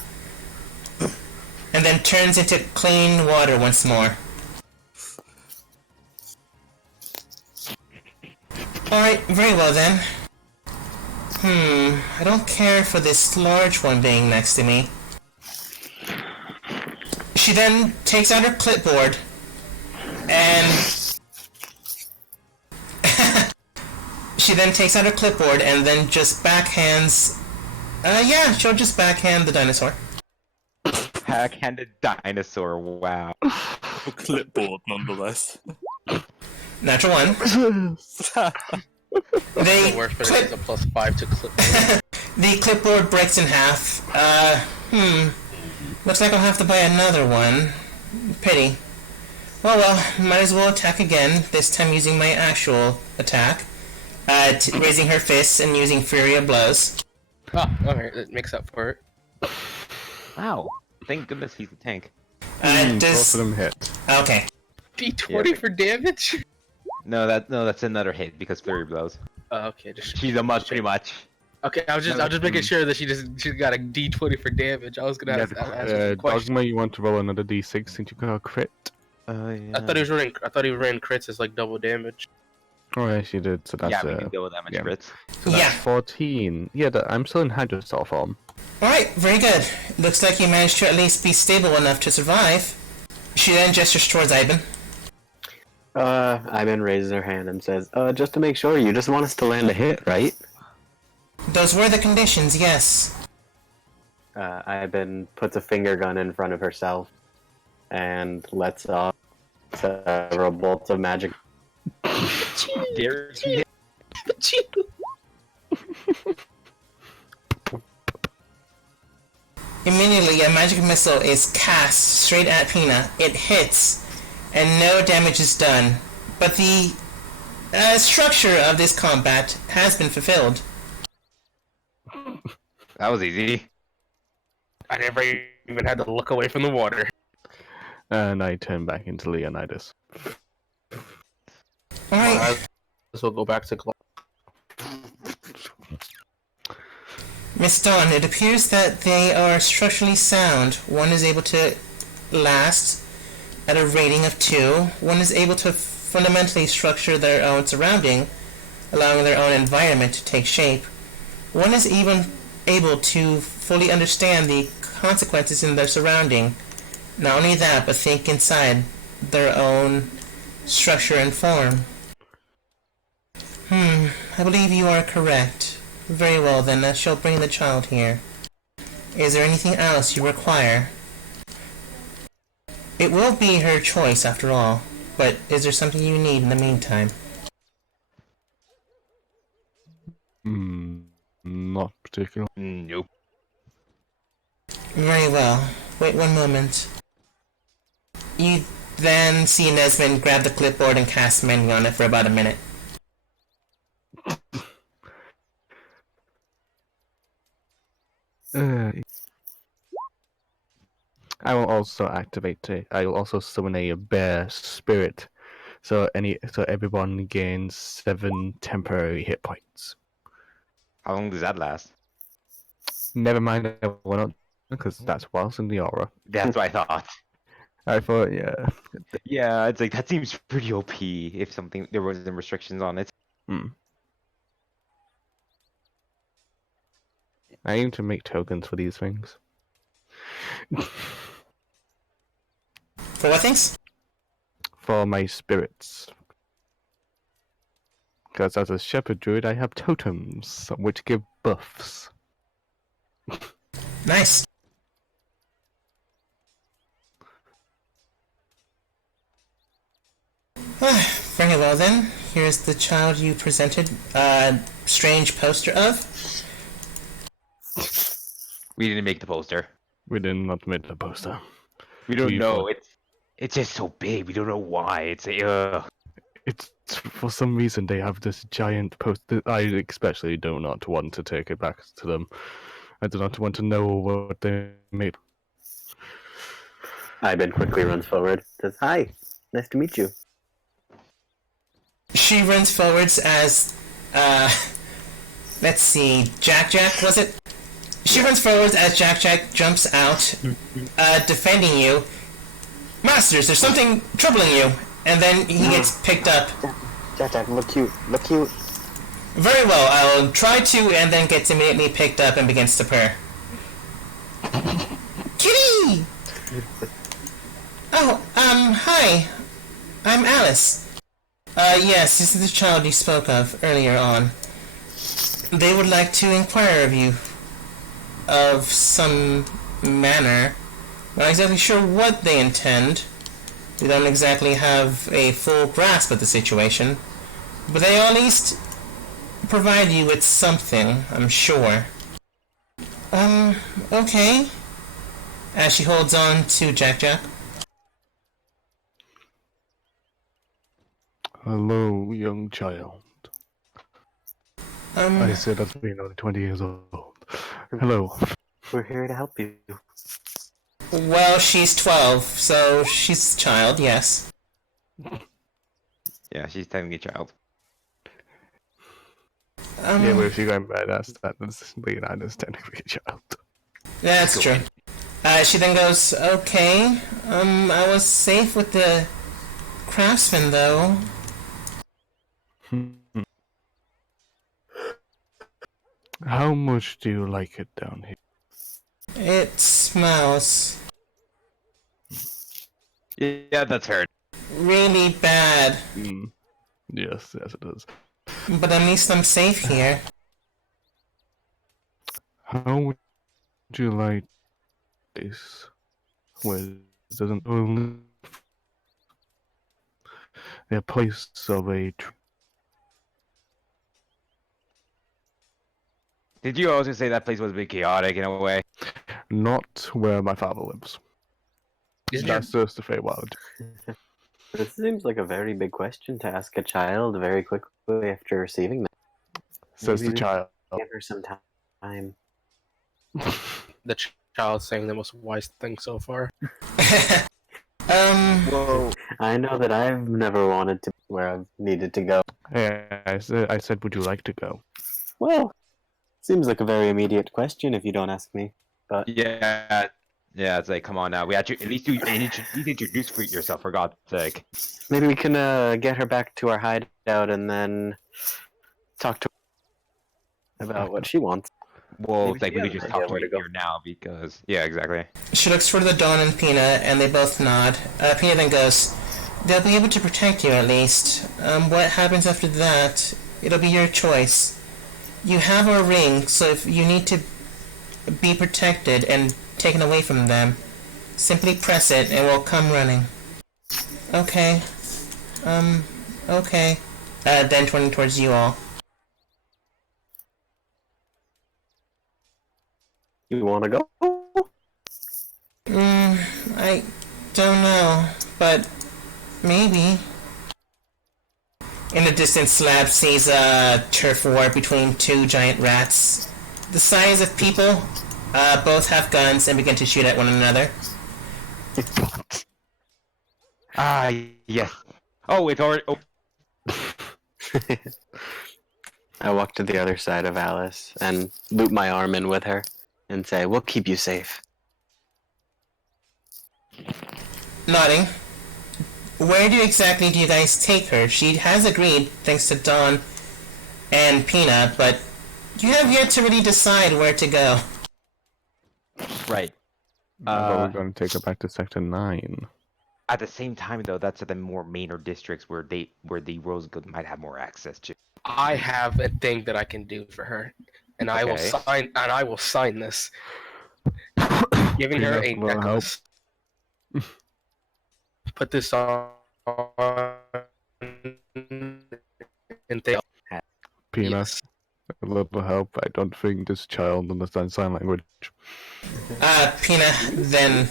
and then turns into clean water once more. Alright, very well then. I don't care for this large one being next to me. She then takes out her clipboard and then just backhands. She'll just backhand the dinosaur. Backhanded dinosaur, wow. A clipboard, nonetheless. Natural one. The worst, but it is a +5 to clip. The clipboard breaks in half. Looks like I'll have to buy another one. Pity. Well, might as well attack again, this time using my actual attack. Raising her fists and using Fury of Blows. Oh, alright, that makes up for it. Wow. Thank goodness he's a tank. Both of them hit. Okay. D20 Yeah. for damage? No, that's another hit because Flurry blows. Okay, just She's a must, pretty much. okay. I was just making sure that she got a D20 for damage. I was gonna ask that question. Dogma, you want to roll another d6 since you got a crit? I thought he was running. I thought he ran crits as like double damage. Oh, yes, you did. So that's Yeah, we can deal with damage yeah. crits. so that's Yeah. 14. Yeah, I'm still in Hydrosol form. Alright, very good. Looks like you managed to at least be stable enough to survive. She then gestures towards Ivan. Ivan raises her hand and says, just to make sure, you just want us to land a hit, right? Those were the conditions, yes. Ivan puts a finger gun in front of herself and lets off several bolts of magic. Immediately, a magic missile is cast straight at Pina. It hits, and no damage is done. But the structure of this combat has been fulfilled. That was easy. I never even had to look away from the water. And I turn back into Leonidas. Alright, This will go back to Claw. Miss Dawn, it appears that they are structurally sound. One is able to last at a rating of 2. One is able to fundamentally structure their own surrounding, allowing their own environment to take shape. One is even able to fully understand the consequences in their surrounding. Not only that, but think inside their own structure and form. I believe you are correct. Very well then, I shall bring the child here. Is there anything else you require? It will be her choice after all, but is there something you need in the meantime? Not particular. Nope. Very well. Wait one moment. You then see Nesmond grab the clipboard and cast menu on it for about a minute. I will also I will also summon a bear spirit, so everyone gains 7 temporary hit points. How long does that last? Never mind, I will not, because that's whilst in the aura. That's what I thought. I thought, yeah. Yeah, it's like that seems pretty OP if there wasn't restrictions on it. I aim to make tokens for these things. For what things? For my spirits. Because as a shepherd druid, I have totems, which give buffs. Nice. Very well then. Here's the child you presented a strange poster of. We didn't make the poster. We did not make the poster. We don't We know. thought- It's just so big. We don't know why. It's It's for some reason they have this giant poster. I especially do not want to take it back to them. I do not want to know what they made. Ivan quickly runs forward, says, "Hi, nice to meet you." She runs forwards as, let's see, Jack was it? She runs forwards as Jack jumps out, defending you. Masters, there's something troubling you. And then he gets picked up. Jack, look cute, look cute. Very well, I'll try to, and then gets immediately picked up and begins to purr. Kitty! Oh, hi. I'm Alice. Yes, this is the child you spoke of earlier on. They would like to inquire of you of some manner. Not exactly sure what they intend. We don't exactly have a full grasp of the situation. But they at least provide you with something, I'm sure. Okay. As she holds on to Jack. Hello, young child. I said I've been only 20 years old. Hello. We're here to help you. Well, she's 12, so she's a child, yes. yeah, she's technically a child. Yeah, but if you're going by that, that's Leonidas technically a child. Yeah, that's true. She then goes, okay, I was safe with the craftsman, though. How much do you like it down here? It smells Yeah, that's her. really bad, Yes, yes it is. but at least I'm safe here. How would you like this? Where it doesn't only a place of a Did you also say that place was a bit chaotic in a way? not where my father lives. Isn't there, That's just the Feywild. This seems like a very big question to ask a child very quickly after receiving that. Says the Maybe child. Give her some time. the child saying the most wise thing so far? Whoa. I know that I've never wanted to where I've needed to go. Yeah, I said, would you like to go? Well, seems like a very immediate question if you don't ask me. But Yeah. Yeah, it's like, come on now. We had to at least do introduce for yourself, for God's sake. maybe we can get her back to our hideout and then talk to her about what she wants. Well, Maybe it's like she we has could just an talk idea to where her to go. here now because yeah, exactly. She looks for the Dawn and Pina, and they both nod. Pina then goes, "They'll be able to protect you at least. What happens after that, it'll be your choice. You have our ring, so if you need to be protected and taken away from them, simply press it and we'll come running." Okay. Okay. Then turning towards you all. You want to go? I don't know, but maybe. In the distance, Slab sees a turf war between two giant rats. The size of people, both have guns and begin to shoot at one another. Ah, yes. Oh, it's already. Oh, I walk to the other side of Alice and loop my arm in with her and say, "We'll keep you safe." Nodding. Where exactly do you guys take her? She has agreed, thanks to Dawn and Pina, but you have yet to really decide where to go. right. But we're going to take her back to Sector 9. At the same time, though, that's at the more minor districts where the Rose Guild might have more access to. I have a thing that I can do for her, and I will Okay. sign this, giving her a Peanut will help. necklace. Put this on, and they. Peanut, Yes. a little help. I don't think this child understands sign language. Pina then...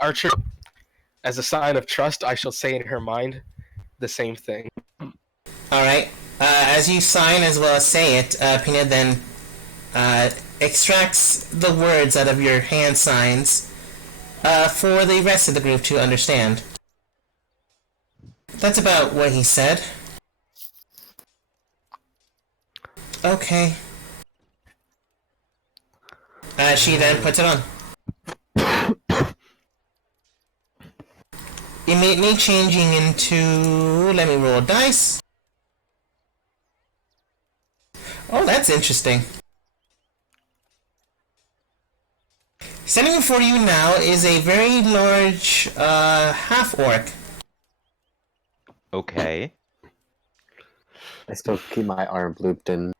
Archer, as a sign of trust, I shall say in her mind the same thing. Alright. As you sign as well as say it, Pina then extracts the words out of your hand signs for the rest of the group to understand. That's about what he said. Okay. She then puts it on. Immediately changing into... Let me roll dice. Oh, that's interesting. Standing before you now is a very large half-orc. Okay. I still keep my arm looped in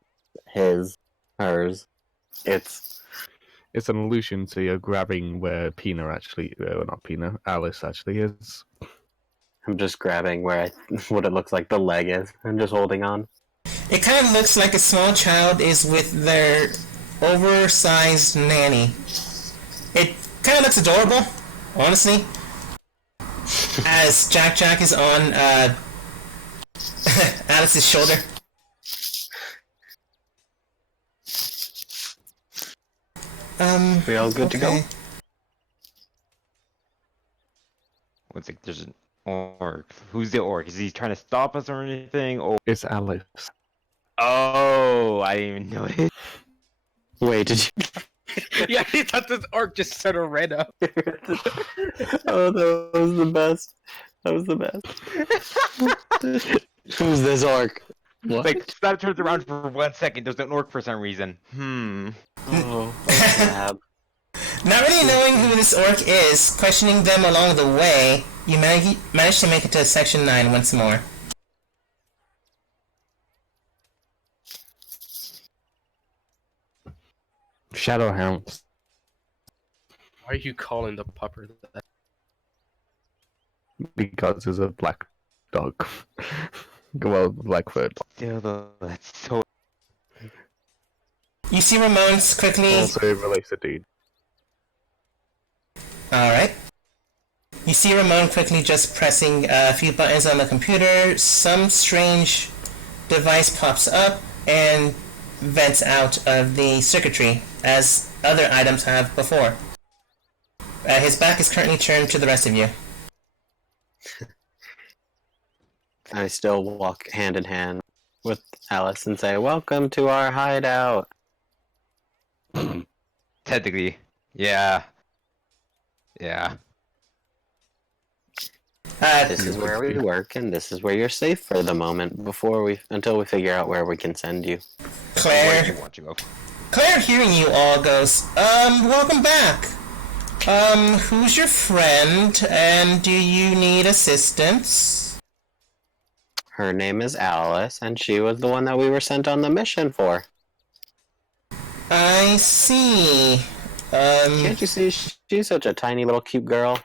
hers. It's an illusion, so you're grabbing where Pina actually, not Pina, Alice actually is. I'm just grabbing where what it looks like the leg is. I'm just holding on. It kind of looks like a small child is with their oversized nanny. It kind of looks adorable, honestly. As Jack is on Alice's shoulder. We all good to go? Okay. What's like? There's an orc. Who's the orc? Is he trying to stop us or anything? Or It's Alice. oh, I didn't even notice. Wait, did you? Yeah, he thought this orc just sort of ran up. Oh, that was the best. That was the best. Who's this orc? What? Like, that turns around for 1 second. There's an orc for some reason. Oh, snap. Not really knowing who this orc is, questioning them along the way, you manage to make it to Section 9 once more. Shadowhounds. Why are you calling the pupper that? Because it's a black dog. Well, Blackfoot. Still, though, that's so. You see Ramones quickly... Also, it relates to Dean. Alright. You see Ramon quickly just pressing a few buttons on the computer, some strange device pops up and vents out of the circuitry, as other items have before. His back is currently turned to the rest of you. I still walk hand in hand with Alice and say, "Welcome to our hideout." Technically, yeah. Yeah. This is where we work, and this is where you're safe for the moment until we figure out where we can send you. Where do Claire, you want to go? Claire hearing you all goes, welcome back. Who's your friend, and do you need assistance? Her name is Alice, and she was the one that we were sent on the mission for. I see. Can't you see she's such a tiny little cute girl?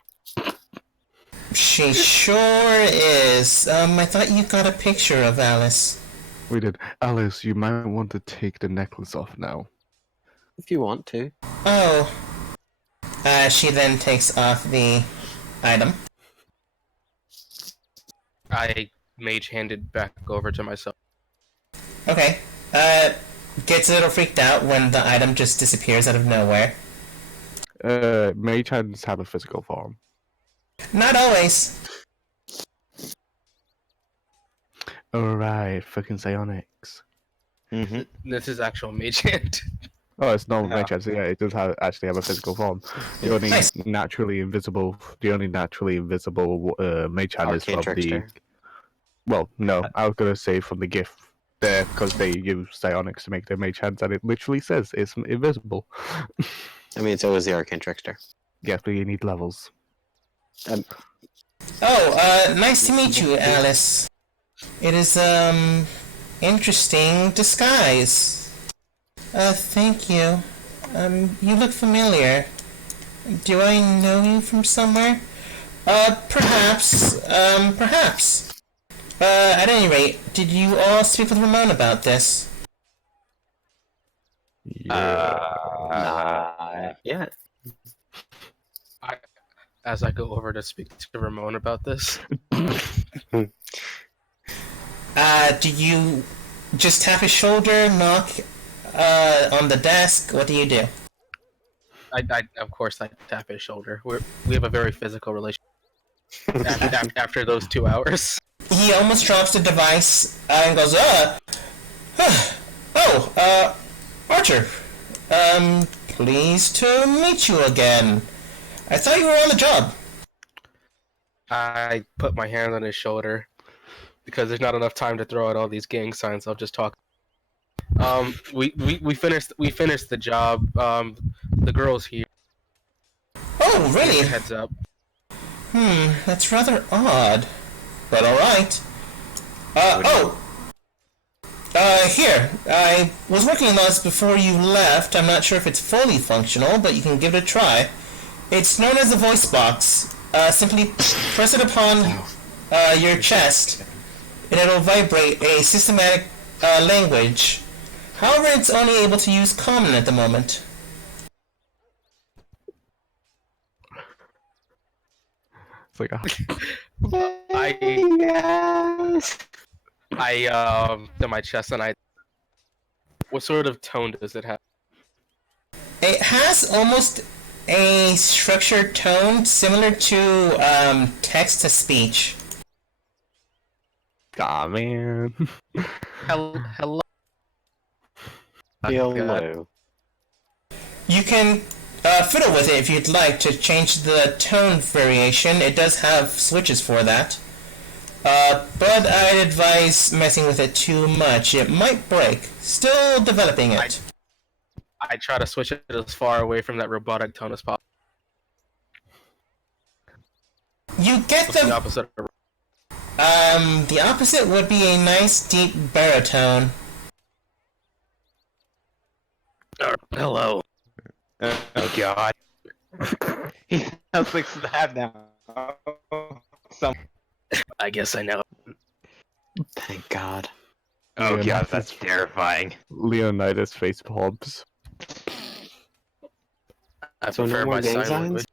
She sure is. I thought you got a picture of Alice. We did. Alice, you might want to take the necklace off now. If you want to. Oh. She then takes off the item. I mage-handed back over to myself. Okay. Gets a little freaked out when the item just disappears out of nowhere. Mage hands have a physical form. Not always. Alright, fucking psionics. Mm-hmm. This is actual mage hand. Oh, it's not mage hands, yeah, it does actually have a physical form. The only Nice. naturally invisible mage hand is Arcane from the... trickster. Well, no, I was gonna say from the GIF there, because they use psionics to make their mage hands, and it literally says it's invisible. I mean, so is the Arcane Trickster. Yeah, but you need levels. Oh, nice to meet you, Alice. It is, interesting disguise. Thank you. You look familiar. Do I know you from somewhere? Perhaps. At any rate, did you all speak with Ramon about this? Yeah. As I go over to speak to Ramon about this. Do you just tap his shoulder, knock, on the desk? What do you do? Of course, I tap his shoulder. We have a very physical relationship. After those 2 hours. He almost drops the device, and goes, Archer. Pleased to meet you again. I thought you were on the job. I put my hand on his shoulder because there's not enough time to throw out all these gang signs. I'll just talk. We finished the job. The girl's here. Oh, really? Heads up. That's rather odd. But alright. Here. I was working on this before you left. I'm not sure if it's fully functional, but you can give it a try. It's known as the voice box. Simply press it upon your chest, and it'll vibrate a systematic language. However, it's only able to use common at the moment. It's like, I to my chest and I. What sort of tone does it have? It has almost a structured tone similar to text-to-speech. ah, man. Hello. Hello. You can fiddle with it if you'd like to change the tone variation. It does have switches for that. But I'd advise messing with it too much. It might break. Still developing it. I try to switch it as far away from that robotic tone as possible. You get What's the opposite of the opposite would be a nice deep baritone. hello? Oh god. He sounds like Slab now. I guess I know. Thank God. Oh Yeah, god, that's terrifying. Leonidas face pops. I So no prefer more my gang sign signs? language.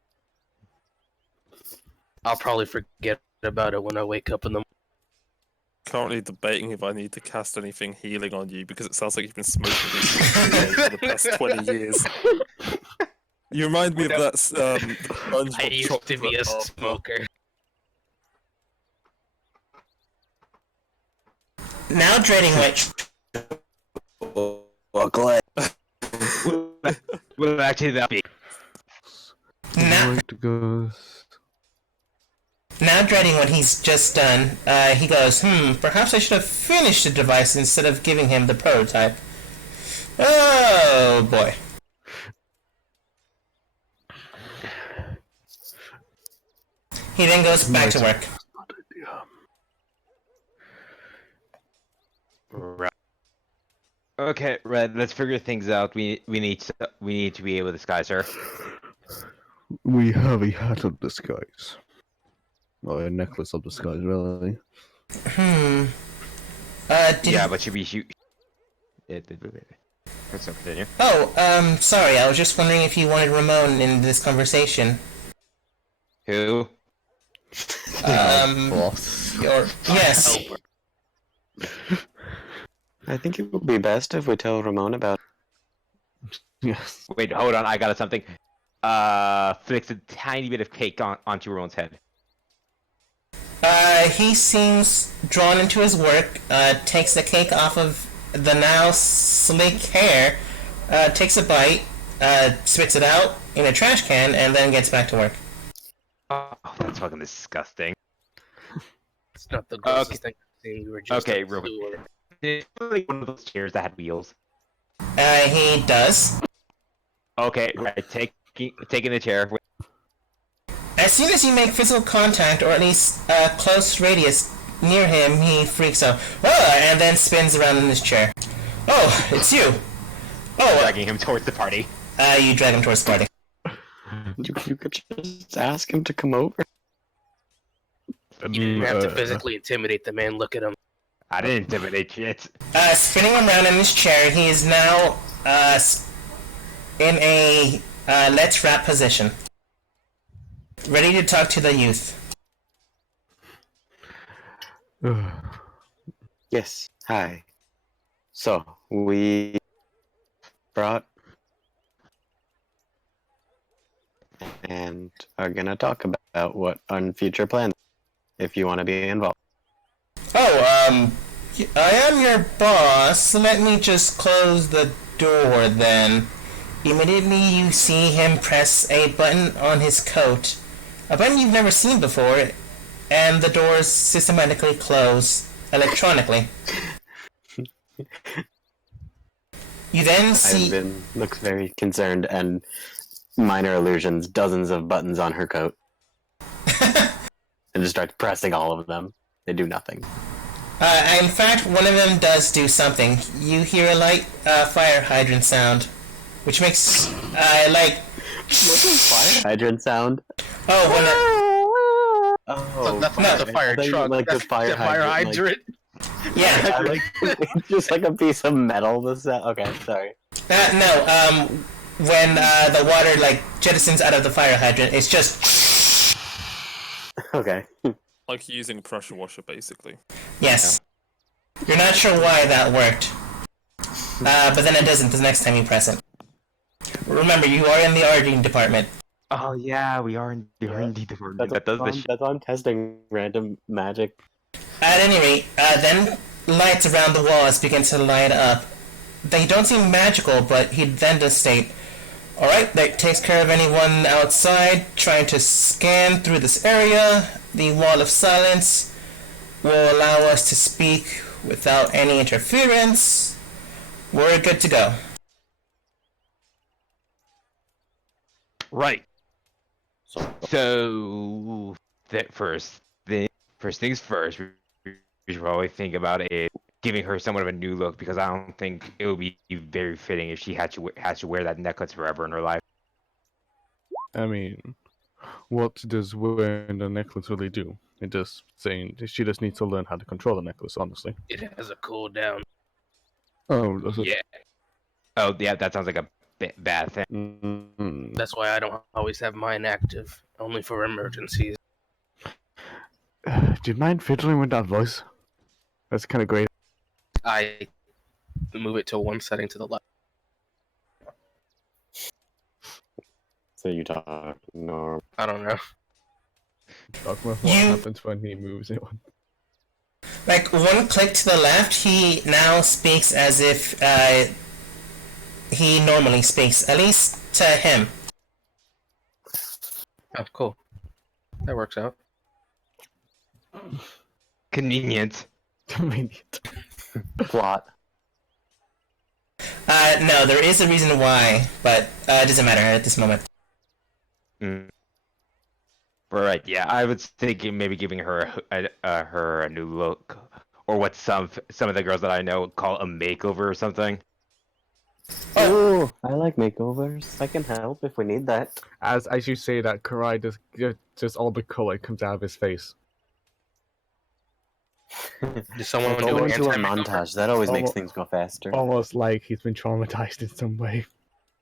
I'll probably forget about it when I wake up in the Currently debating if I need to cast anything healing on you because it sounds like you've been smoking this for the past 20 years. You remind me of that SpongeBob I used to be a chocolate smoker. Now dreading which. Well, actually, that'd be. Now, Right goes. now dreading what he's just done, he goes, perhaps I should have finished the device instead of giving him the prototype. Oh, boy. He then goes back to work. Right. Okay, Red. Let's figure things out. We need to be able to disguise her. We have a hat of disguise. Or a necklace of disguise, really. Did Yeah, but should we shoot? Let's not continue. Oh, sorry, I was just wondering if you wanted Ramon in this conversation. Who? Boss. Yes. I think it would be best if we tell Ramon about. Yes. Wait, hold on. I got something. Flicks a tiny bit of cake onto Ramon's head. He seems drawn into his work, takes the cake off of the now sleek hair, takes a bite, spits it out in a trash can, and then gets back to work. Oh, that's fucking disgusting. It's not the grossest thing I've seen. We were just Okay, at the Ruben. zoo. It's like one of those chairs that had wheels. He does. Okay, right. Taking the chair. As soon as you make physical contact, or at least a close radius near him, he freaks out, and then spins around in his chair. Oh, it's you. Oh, Dragging him towards the party. you drag him towards the party. You could just ask him to come over. You didn't have to physically intimidate the man. Look at him. I didn't intimidate shit. Spinning him around in his chair, he is now in a let's wrap position. Ready to talk to the youth. Yes. Hi. So we brought and are gonna talk about what on future plans. If you want to be involved. Oh, I am your boss. Let me just close the door then. Immediately you see him press a button on his coat. A button you've never seen before, and the doors systematically close electronically. You then see... Ivan looks very concerned and minor illusions, dozens of buttons on her coat. And just starts pressing all of them. They do nothing. in fact, one of them does do something. You hear a light fire hydrant sound, which makes, like... What's a fire hydrant sound? Oh, when Oh, That's not the fire I thought you truck. meant That's the fire the fire hydrant. yeah. Like, it's just like a piece of metal. The sound. Okay, sorry. No, when the water, like, jettisons out of the fire hydrant, it's just... Okay. Like using a pressure washer, basically. Yes. You're not sure why that worked. But then it doesn't the next time you press it. Remember, you are in the R&D department. Oh yeah, we are in the R&D department. That does the shit. That's why I'm testing random magic. At any rate, then lights around the walls begin to light up. They don't seem magical, but he then does state, Alright, that takes care of anyone outside trying to scan through this area. The wall of silence will allow us to speak without any interference. We're good to go. Right. So, first things first, we should probably think about it giving her somewhat of a new look, because I don't think it would be very fitting if she has to wear that necklace forever in her life. I mean, what does wearing the necklace really do? It just saying she just needs to learn how to control the necklace, honestly. It has a cooldown. Oh, does it? Yeah. Oh, yeah, that sounds like a bad thing. Mm. That's why I don't always have mine active, only for emergencies. Do you mind fiddling with that voice? That's kind of great. I move it to one setting to the left. So you talk normal. I don't know. Talk about what You- happens when he moves it. Like, one click to the left, he now speaks as if he normally speaks, at least to him. Oh, cool. That works out. Convenient. Convenient. Plot. No, there is a reason why, but it doesn't matter at this moment. Mm. Right. Yeah, I was thinking maybe giving her her a new look, or what some of the girls that I know call a makeover or something. Oh, I like makeovers. I can help if we need that. As you say that, Karai just all the color comes out of his face. Does someone Go do an into a anti-makeover? montage. That always makes Almost- things go faster. Almost like he's been traumatized in some way.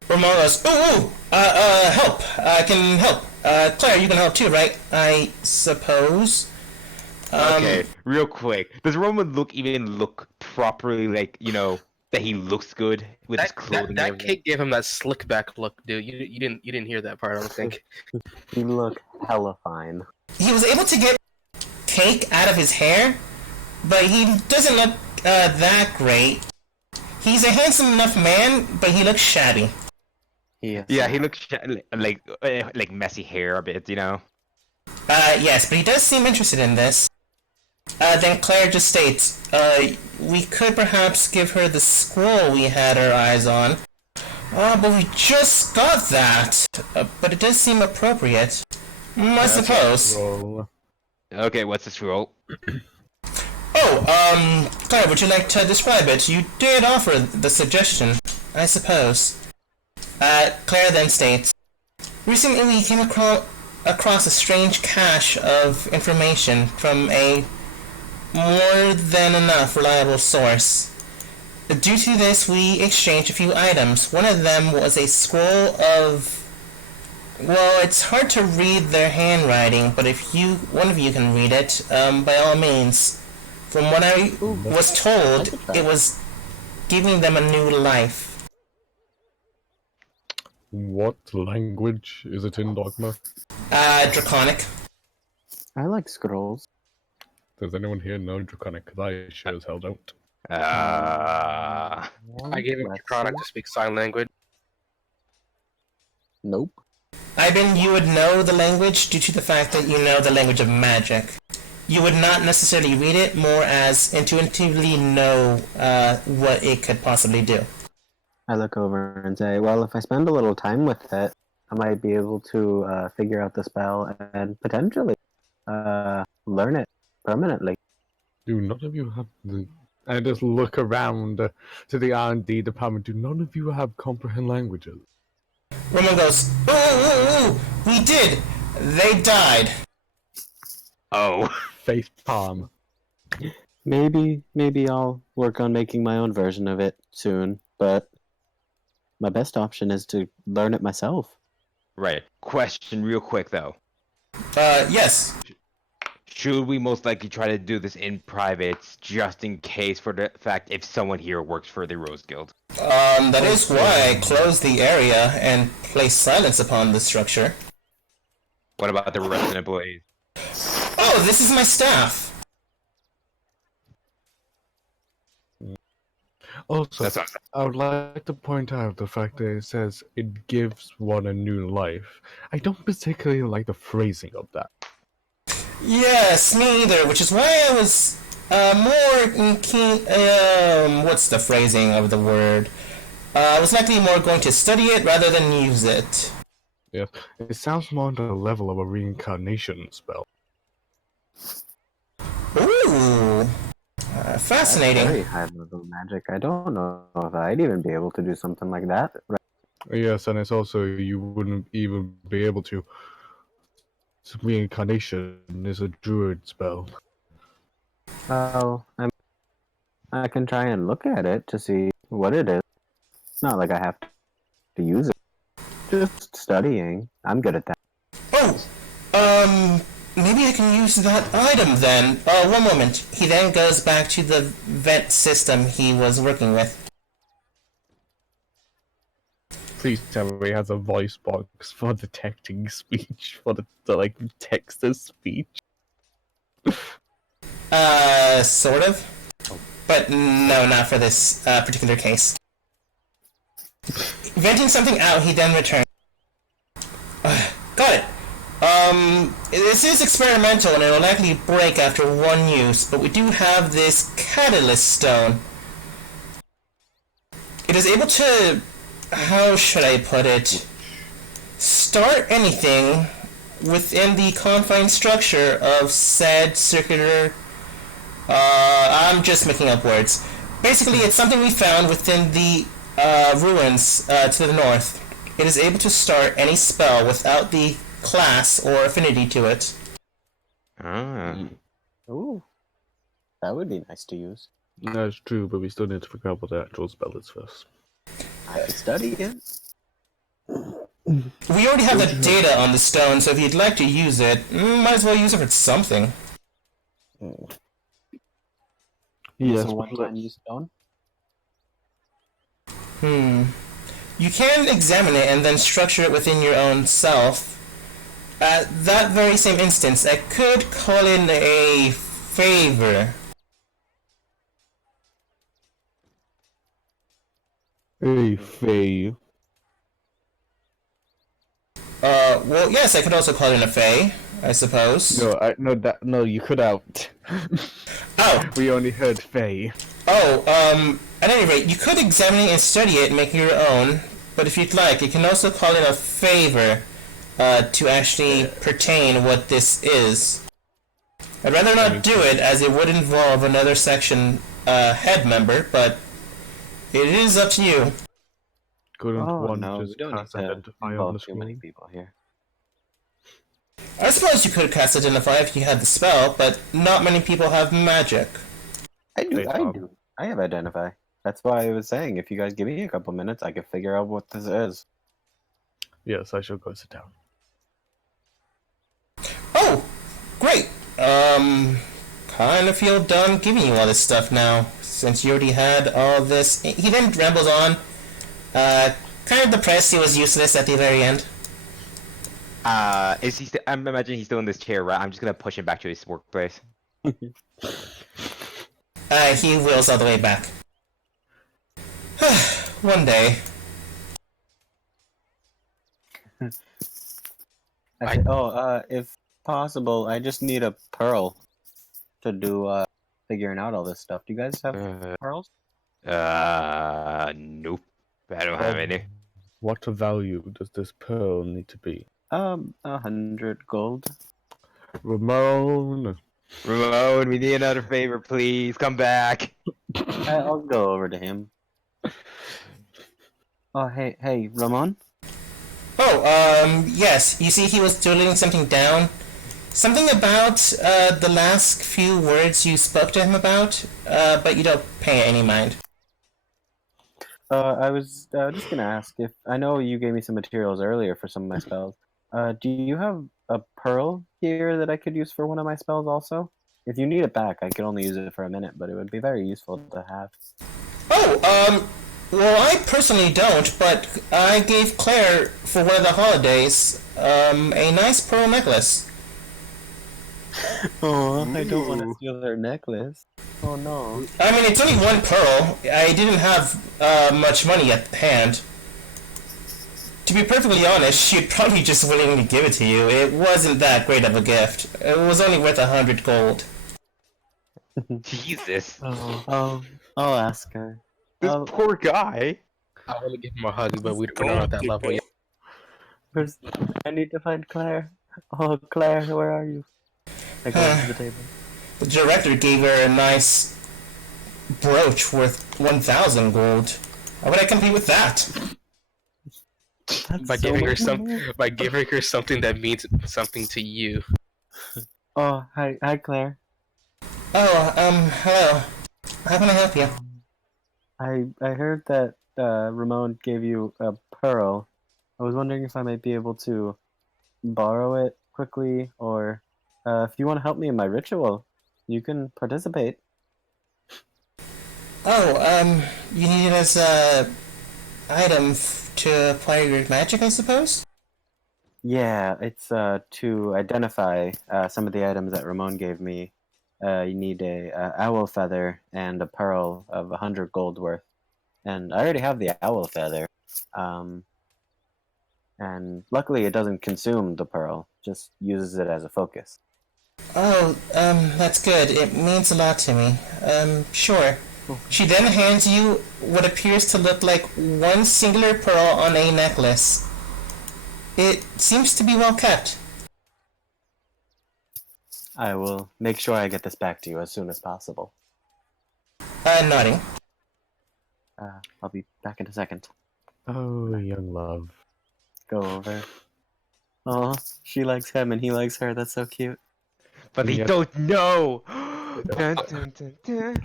Ramon goes, ooh, help, I can help. Claire, you can help too, right? I suppose. Okay, real quick, does Roman even look properly like, that he looks good with his clothing? and That everything? cake gave him that slick back look, dude. You didn't hear that part, I don't think. You look hella fine. He was able to get cake out of his hair, but he doesn't look that great. He's a handsome enough man, but he looks shabby. Yeah, he looks like messy hair a bit, Yes, but he does seem interested in this. Then Claire just states, we could perhaps give her the scroll we had our eyes on. But we just got that. But it does seem appropriate. I suppose. Roll. Okay, what's the scroll? Oh, Claire, would you like to describe it? You did offer the suggestion, I suppose. Claire then states, recently we came across a strange cache of information from a more than enough reliable source. Due to this, we exchanged a few items. One of them was a scroll of... Well, it's hard to read their handwriting, but if one of you can read it, by all means. From what I was told, it was giving them a new life. What language is it in, Dogma? Draconic. I like scrolls. Does anyone here know Draconic? Because I sure as hell don't. I gave him Draconic to speak sign language. Nope. Ivan, you would know the language due to the fact that you know the language of magic. You would not necessarily read it, more as intuitively know what it could possibly do. I look over and say, well, if I spend a little time with it, I might be able to figure out the spell and potentially learn it permanently. Do none of you have the... I just look around to the R&D department. Do none of you have comprehend languages? Roman goes, ooh, we did! They died! Oh. Face palm. Maybe I'll work on making my own version of it soon, but my best option is to learn it myself. Right. Question real quick, though. Yes. Should we most likely try to do this in private, just in case for the fact if someone here works for the Rose Guild? That is why I closed the area and placed silence upon the structure. What about the rest of the employees? Oh, this is my staff! Also, That's what I would like to point out the fact that it says it gives one a new life. I don't particularly like the phrasing of that. Yes, me either, which is why I was more keen. What's the phrasing of the word? I was likely more going to study it rather than use it. Yes, it sounds more on the level of a reincarnation spell. Ooh, fascinating. Very high level magic. I don't know if I'd even be able to do something like that. Right. Yes, and it's also you wouldn't even be able to. Reincarnation is a druid spell. Well, I can try and look at it to see what it is. It's not like I have to use it. Just studying. I'm good at that. Oh, maybe I can use that item then. One moment. He then goes back to the vent system he was working with. Please tell me he has a voice box for detecting speech, for the like text to speech. Sort of. But no, not for this particular case. Venting something out, he then returned. Got it. This is experimental and it'll likely break after one use, but we do have this catalyst stone. It is able to, how should I put it, start anything within the confined structure of said circular, I'm just making up words. Basically, it's something we found within the ruins to the north. It is able to start any spell without the class or affinity to it. Ooh. That would be nice to use. That's true, but we still need to figure out what the actual spell is first. I could study it. We already have the data on the stone, so if you'd like to use it, might as well use it for something. Yes, So one time use stone? You can examine it and then structure it within your own self. At that very same instance, I could call in a favor. Hey, Faye. Well, yes, I could also call in a fey, I suppose. No, you could out. Oh, We only heard Faye. at any rate, you could examine it and study it and make it your own, but if you'd like, you can also call in a favor, to actually pertain what this is. I'd rather not do it, as it would involve another section, head member, but it is up to you. Couldn't one no, we just don't need cast to identify on involve the too many screen? people here. I suppose you could cast Identify if you had the spell, but not many people have magic. I do. Hey, I Tom. do. I have identify. That's why I was saying if you guys give me a couple minutes, I could figure out what this is. Yes, I shall go sit down. Oh, great. Kind of feel done giving you all this stuff now, since you already had all this. He then rambles on, kind of depressed he was useless at the very end. Is he? I'm imagining he's still in this chair, right? I'm just gonna push him back to his workplace. He wheels all the way back. One day. If possible, I just need a pearl to do figuring out all this stuff. Do you guys have pearls? Nope. I don't have any. What value does this pearl need to be? 100 gold. Ramon. Ramon, we need another favor, please. Come back. I'll go over to him. Oh, hey, Ramon? Oh, yes. You see, he was doodling something down. Something about, the last few words you spoke to him about, but you don't pay any mind. I was just gonna ask if I know you gave me some materials earlier for some of my spells. Do you have a pearl here that I could use for one of my spells also? If you need it back, I could only use it for a minute, but it would be very useful to have. Oh, well, I personally don't, but I gave Claire, for one of the holidays, a nice pearl necklace. Oh, I don't want to steal her necklace. Oh no. I mean, it's only one pearl. I didn't have much money at hand. To be perfectly honest, she'd probably just willingly give it to you. It wasn't that great of a gift. It was only worth 100 gold. Jesus, I'll ask her. this Oh. poor guy. I want to give him a hug, but we're not at that level yet. I need to find Claire. Oh, Claire, where are you? I go to the table. The director gave her a nice brooch worth 1,000 gold. How would I compete with that? That's By so giving her much some, money. by giving her something that means something to you. Oh, hi, Claire. Oh, hello. How can I help you? I heard that Ramon gave you a pearl. I was wondering if I might be able to borrow it quickly, or if you want to help me in my ritual, you can participate. Oh, you need it as a item to apply your magic, I suppose? Yeah, it's to identify some of the items that Ramon gave me. You need a owl feather and a pearl of 100 gold worth. And I already have the owl feather. And luckily it doesn't consume the pearl, just uses it as a focus. Oh, that's good. It means a lot to me. Sure. She then hands you what appears to look like one singular pearl on a necklace. It seems to be well kept. I will make sure I get this back to you as soon as possible. Nodding. I'll be back in a second. Oh, young love. Go over. Oh, she likes him and he likes her. That's so cute. But they Yep. don't know. Dun, dun, dun, dun.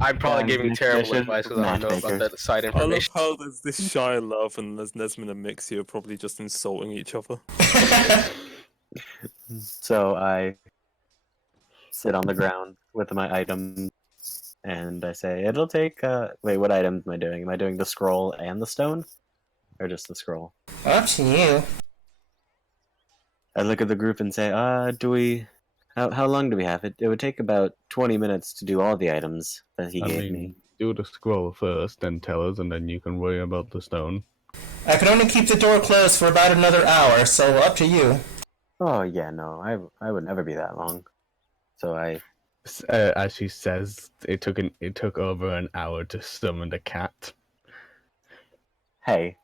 I'm probably And giving next terrible edition, advice because I don't know about matchmakers. that side I love information. how there's this shy love and there's Nesmond and Mixie are probably just insulting each other. So I sit on the ground with my item and I say, it'll take, wait, what item am I doing? Am I doing the scroll and the stone? Or just the scroll? Up to you. I look at the group and say, how long do we have? It would take about 20 minutes to do all the items that he I gave mean, me. do the scroll first, then tell us, and then you can worry about the stone. I can only keep the door closed for about another hour, so up to you. Oh, yeah, no, I would never be that long. So As she says, it took over an hour to summon the cat. hey,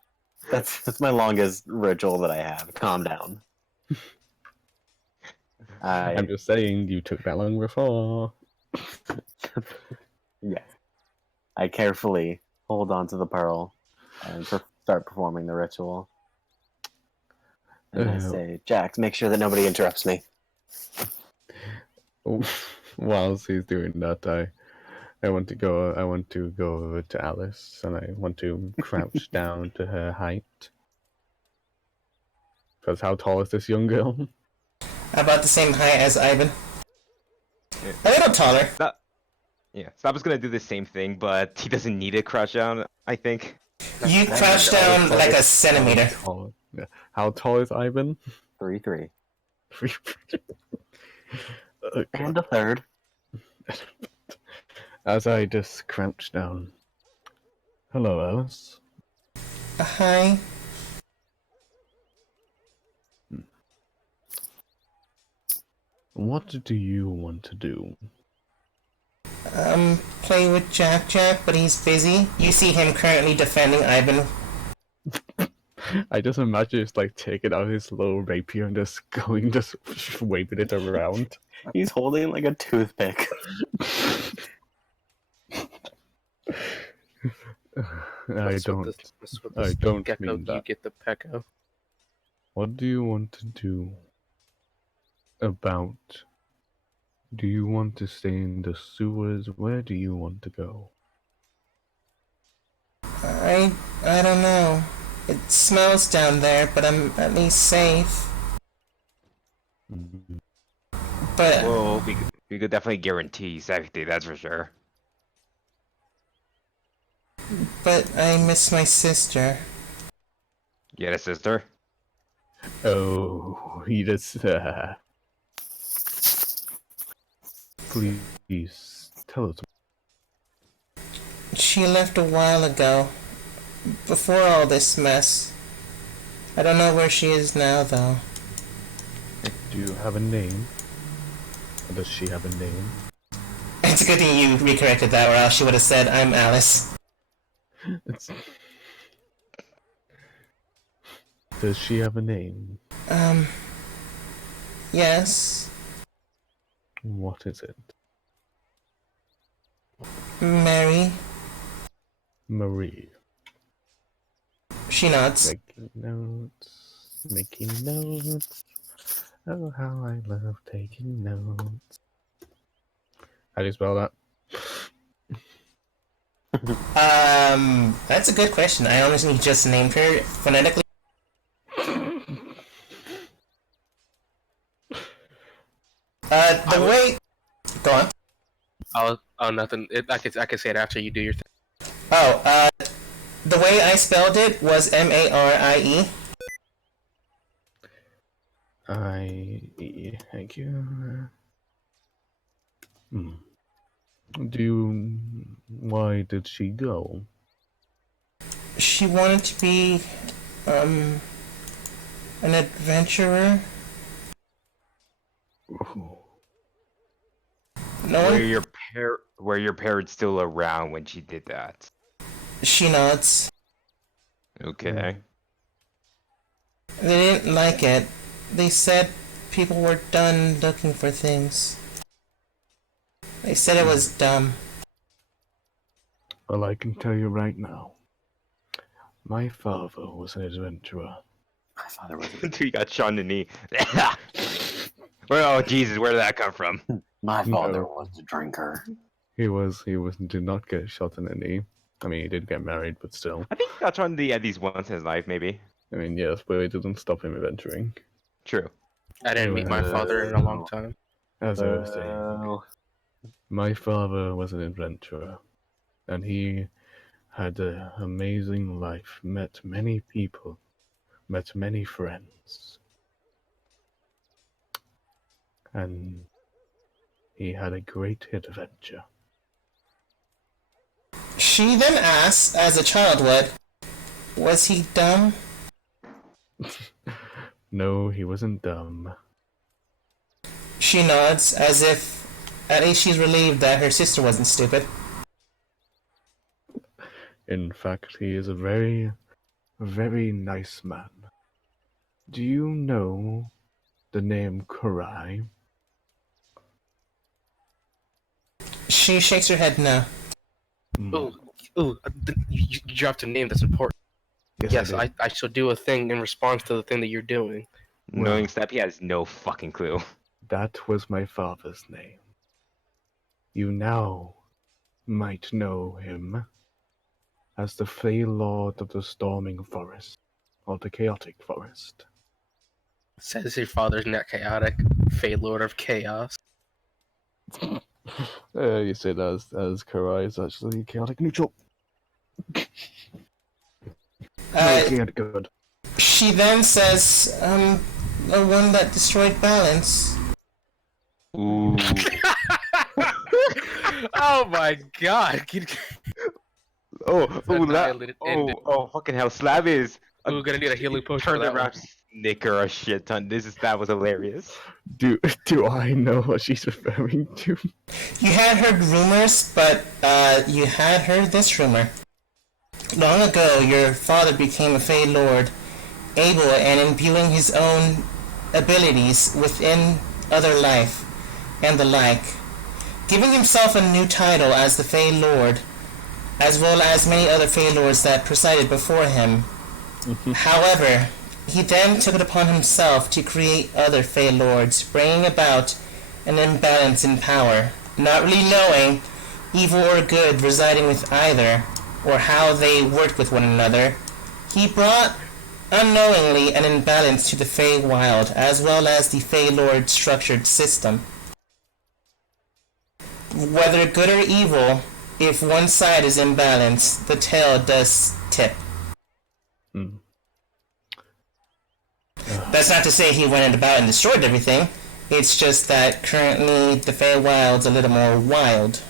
that's my longest ritual that I have. Calm down. I'm just saying, you took that long before. Yes. I carefully hold on to the pearl and start performing the ritual. And I say, Jax, make sure that nobody interrupts me. Whilst he's doing that, I want to go over to Alice, and I want to crouch down to her height. Because how tall is this young girl? About the same height as Ivan. Yeah. A little taller. Yeah, Snap was gonna do the same thing, but he doesn't need to crouch down, I think. You crouch down like a centimeter. How tall is Ivan? 3-3. Okay. And a third. As I just crouch down. Hello, Alice. Hi. What do you want to do? Play with Jack, but he's busy. You see him currently defending Ivan. I just imagine it's like taking out his little rapier and just waving it around. He's holding like a toothpick. I don't Gecko, mean you that. get the pecko. What do you want to do about? Do you want to stay in the sewers? Where do you want to go? I don't know. It smells down there, but I'm at least safe. Mm, But Well, we could definitely guarantee safety, that's for sure. I miss my sister. You had a sister? Oh, he just. Please Tell us. She left a while ago, before all this mess. I don't know where she is now, though. Do you have a name? Or does she have a name? It's a good thing you recorrected that, or else she would have said, I'm Alice. It's... Does she have a name? Yes. What is it? Mary. Marie. She nods. Making notes. Making notes. Oh, how I love taking notes. How do you spell that? That's a good question. I honestly just named her phonetically. The way... Go on. Oh, nothing. I could say it after you do your thing. Oh, the way I spelled it was M-A-R-I-E. I-E. Thank you. Do you... Why did she go? She wanted to be, an adventurer. Oh. No one... Were your parents still around when she did that? She nods. Okay. They didn't like it. They said people were done looking for things. They said it was dumb. Well, I can tell you right now. My father was an adventurer. My father was. Until you got shot in the knee. Oh Jesus, where did that come from? My father was a drinker. He did not get shot in the knee. I mean, he did get married, but still. I think he got shot in the knee at least once in his life, maybe. I mean, yes, but it didn't stop him adventuring. True. I didn't meet my father in a long time. As I was saying, my father was an adventurer, and he had an amazing life, met many people, met many friends, and he had a great adventure. She then asks, as a child would, was he dumb? No, he wasn't dumb. She nods, as if at least she's relieved that her sister wasn't stupid. In fact, he is a very, very nice man. Do you know the name Kurai? She shakes her head no. You dropped a name that's important. Yes, I shall do a thing in response to the thing that you're doing. Knowing Step, he has no fucking clue. That was my father's name. You now might know him as the Fey Lord of the Storming Forest, or the Chaotic Forest. Says your father's not chaotic, Fey Lord of Chaos. You say that as Kurai is actually chaotic neutral. Chaotic good. She then says, the one that destroyed balance. Ooh. Oh my god! Fucking hell, Slab is. We're gonna need a healing potion. Turned around, snicker a shit ton. That was hilarious. Do I know what she's referring to? You had heard rumors, but you had heard this rumor. Long ago, your father became a Fey Lord, able and imbuing his own abilities within other life, and the like, giving himself a new title as the Fey Lord, as well as many other Fey Lords that presided before him. However, he then took it upon himself to create other Fey Lords, bringing about an imbalance in power, not really knowing evil or good residing with either, or how they worked with one another. He brought, unknowingly, an imbalance to the Feywild, as well as the Fey Lord structured system. Whether good or evil, if one side is imbalanced, the tail does tip. That's not to say he went about and destroyed everything. It's just that currently the Feywild's a little more wild.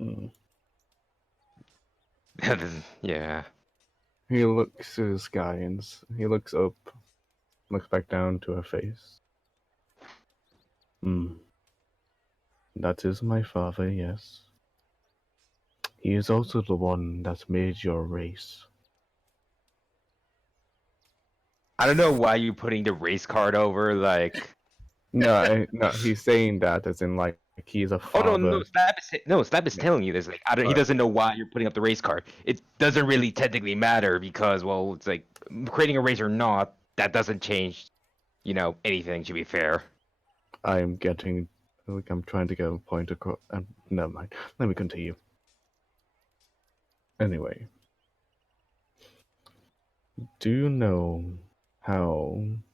Mm. Yeah. He looks at the sky and he looks up, looks back down to her face. Hmm. That is my father, yes. He is also the one that made your race. I don't know why you're putting the race card over, like. No, he's saying that as in like he's a Oh father. no, Snap is telling you this. Like, I don't. He doesn't know why you're putting up the race card. It doesn't really technically matter because, well, it's like creating a race or not. That doesn't change, anything. To be fair. I'm getting, like, I'm trying to get a point across. Never mind. Let me continue. Anyway, do you know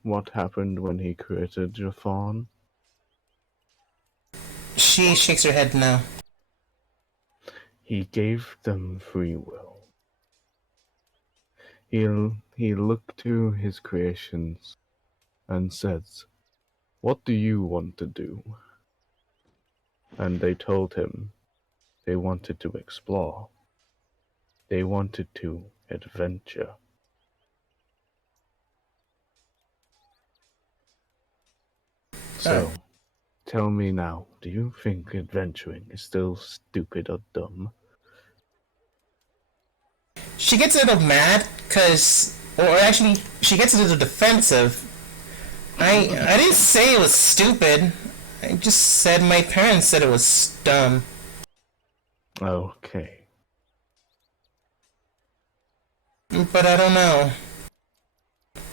what happened when he created your fawn? She shakes her head no. He gave them free will. He looked to his creations and says, "What do you want to do?" And they told him they wanted to explore. They wanted to adventure. So, tell me now, do you think adventuring is still stupid or dumb? She gets a little mad, or actually, she gets a little defensive. I didn't say it was stupid. I just said my parents said it was dumb. Okay. But I don't know.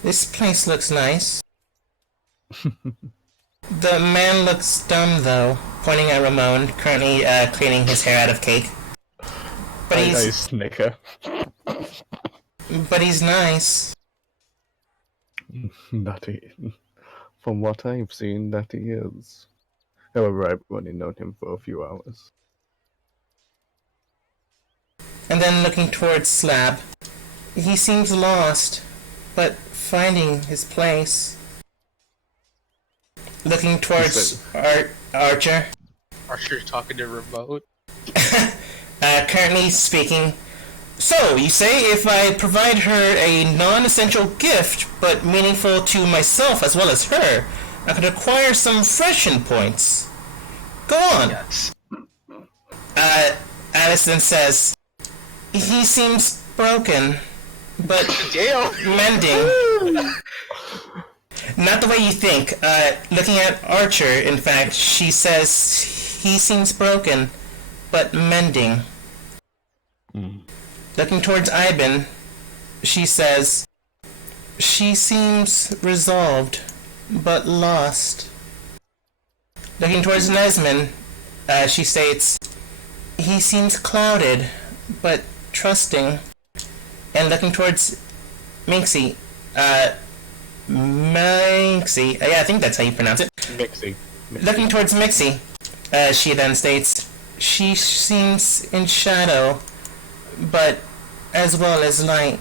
This place looks nice. The man looks dumb, though, pointing at Ramon, currently cleaning his hair out of cake. But I he's snicker. but he's nice. That he, from what I've seen, that he is. However, I've only known him for a few hours. And then looking towards Slab, he seems lost, but finding his place. Looking towards Archer. Archer's talking to remote. Currently speaking. So, you say if I provide her a non-essential gift, but meaningful to myself as well as her, I could acquire some freshen points. Go on. Yes. Addison says, he seems broken, but mending. Not the way you think. Looking at Archer, in fact, she says he seems broken, but mending. Looking towards Ivan, she says, she seems resolved, but lost. Looking towards Nesman, she states, he seems clouded, but trusting. And looking towards Minxie, Minxie, yeah, I think that's how you pronounce it. Mixie. Looking towards Mixie, she then states, she seems in shadow, but as well as light.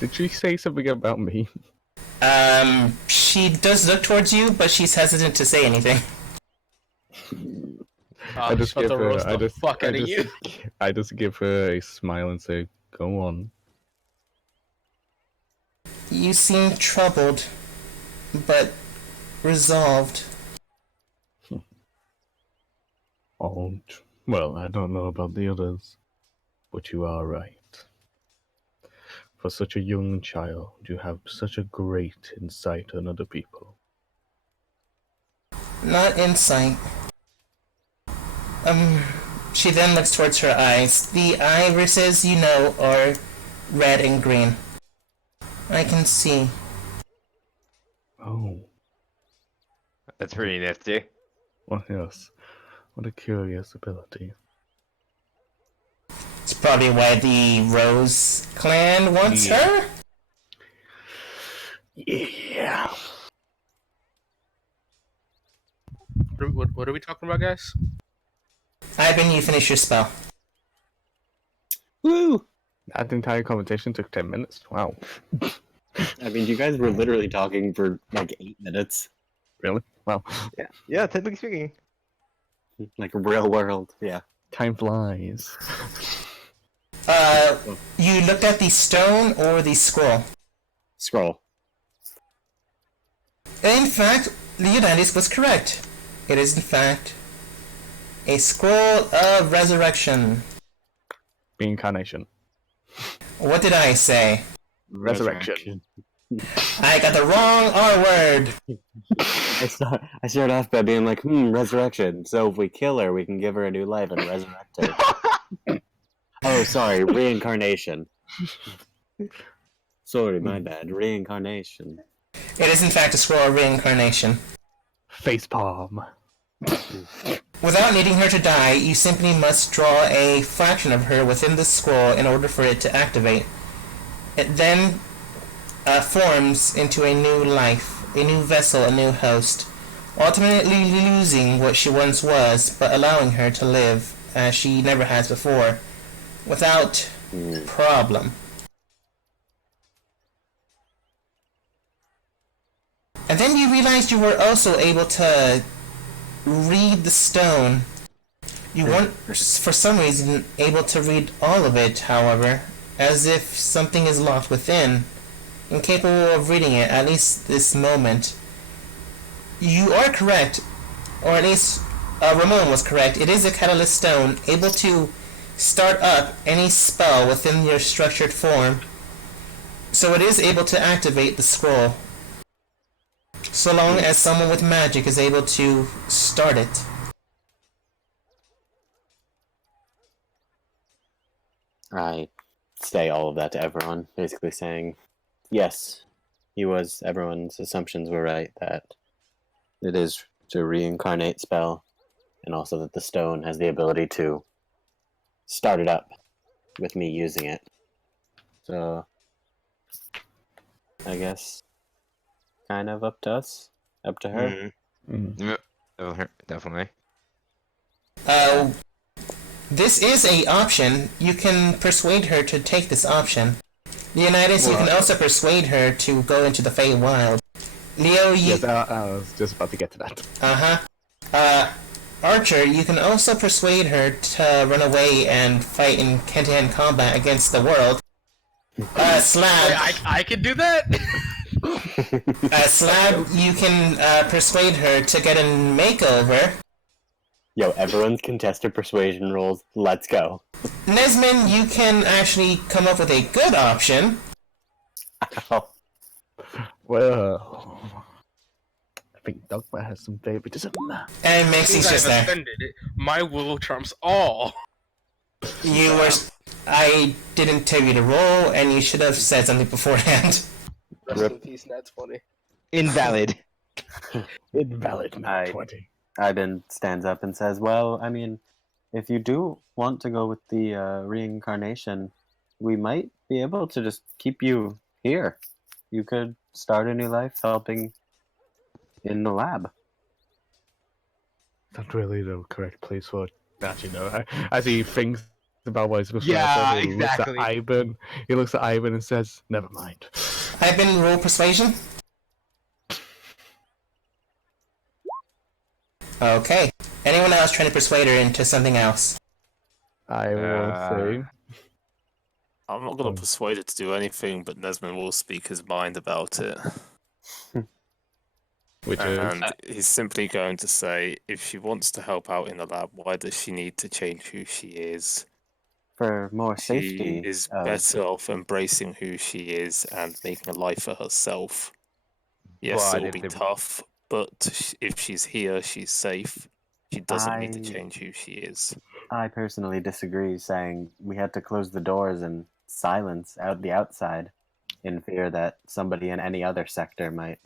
Did she say something about me? She does look towards you, but she's hesitant to say anything. I just give her. Fuck out of you. I just give her a smile and say, "Go on." You seem troubled, but resolved. Oh, well, I don't know about the others, but you are right. For such a young child, you have such a great insight on other people. Not insight. She then looks towards her eyes. The irises, are red and green. I can see. Oh, That's pretty nifty. well, yes. What a curious ability. It's probably why the Rose clan wants her? Yeah. What are we talking about, guys? Ivan, you finish your spell. Woo! That entire conversation took 10 minutes. Wow. I mean, you guys were literally talking for like 8 minutes. Really? Well, Yeah, technically speaking. Like real world, yeah. time flies. You looked at the stone or the scroll? Scroll. In fact, Leonidas was correct. It is in fact a scroll of resurrection. Reincarnation. What did I say? Resurrection. I got the wrong R word. I started off by being like, resurrection. So if we kill her, we can give her a new life and resurrect her. Oh, sorry, reincarnation. Sorry, my bad. Reincarnation. It is in fact a scroll of reincarnation. Facepalm. Without needing her to die, you simply must draw a fraction of her within the scroll in order for it to activate. It then forms into a new life, a new vessel, a new host, ultimately losing what she once was, but allowing her to live as she never has before, without problem. And then you realized you were also able to read the stone. You weren't, for some reason, able to read all of it, however, as if something is locked within, incapable of reading it, at least this moment. You are correct, or at least Ramon was correct. It is a catalyst stone, able to start up any spell within your structured form, so it is able to activate the scroll. So long as someone with magic is able to start it. I say all of that to everyone, basically saying, yes, everyone's assumptions were right, that it is a reincarnate spell, and also that the stone has the ability to start it up with me using it. So, I guess, kind of up to us, up to her. Definitely. This is a option. You can persuade her to take this option. Leonidas, you can also persuade her to go into the Feywild. Leo, you... Yes, I was just about to get to that. Archer, you can also persuade her to run away and fight in hand-to-hand combat against the world. Slab... I can do that. Slab, you can persuade her to get a makeover. Yo, everyone's contested persuasion rolls. Let's go. Nesmin, you can actually come up with a good option. Well, I think Dogma has some favoritism. And Maxi's just there. My will trumps all. You were... I didn't tell you to roll, and you should have said something beforehand. Rest in peace, that's funny. Invalid. Invalid, I- 20. Ivan stands up and says, well, I mean, if you do want to go with the reincarnation, we might be able to just keep you here. You could start a new life helping in the lab. Not really the correct place for that, you know. As he thinks about what he's supposed Yeah, to say, exactly. he looks at Ivan and says, never mind. I've been roll persuasion. Okay. Anyone else trying to persuade her into something else? I will say, I'm not going to persuade her to do anything, but Nesmond will speak his mind about it. which is... And he's simply going to say, if she wants to help out in the lab, why does she need to change who she is? For more She safety. is better off embracing who she is and making a life for herself. Yes, But it'll if be they- tough, but if she's here, she's safe. She doesn't need to I- change who she is. I personally disagree, saying we had to close the doors and silence out the outside in fear that somebody in any other sector might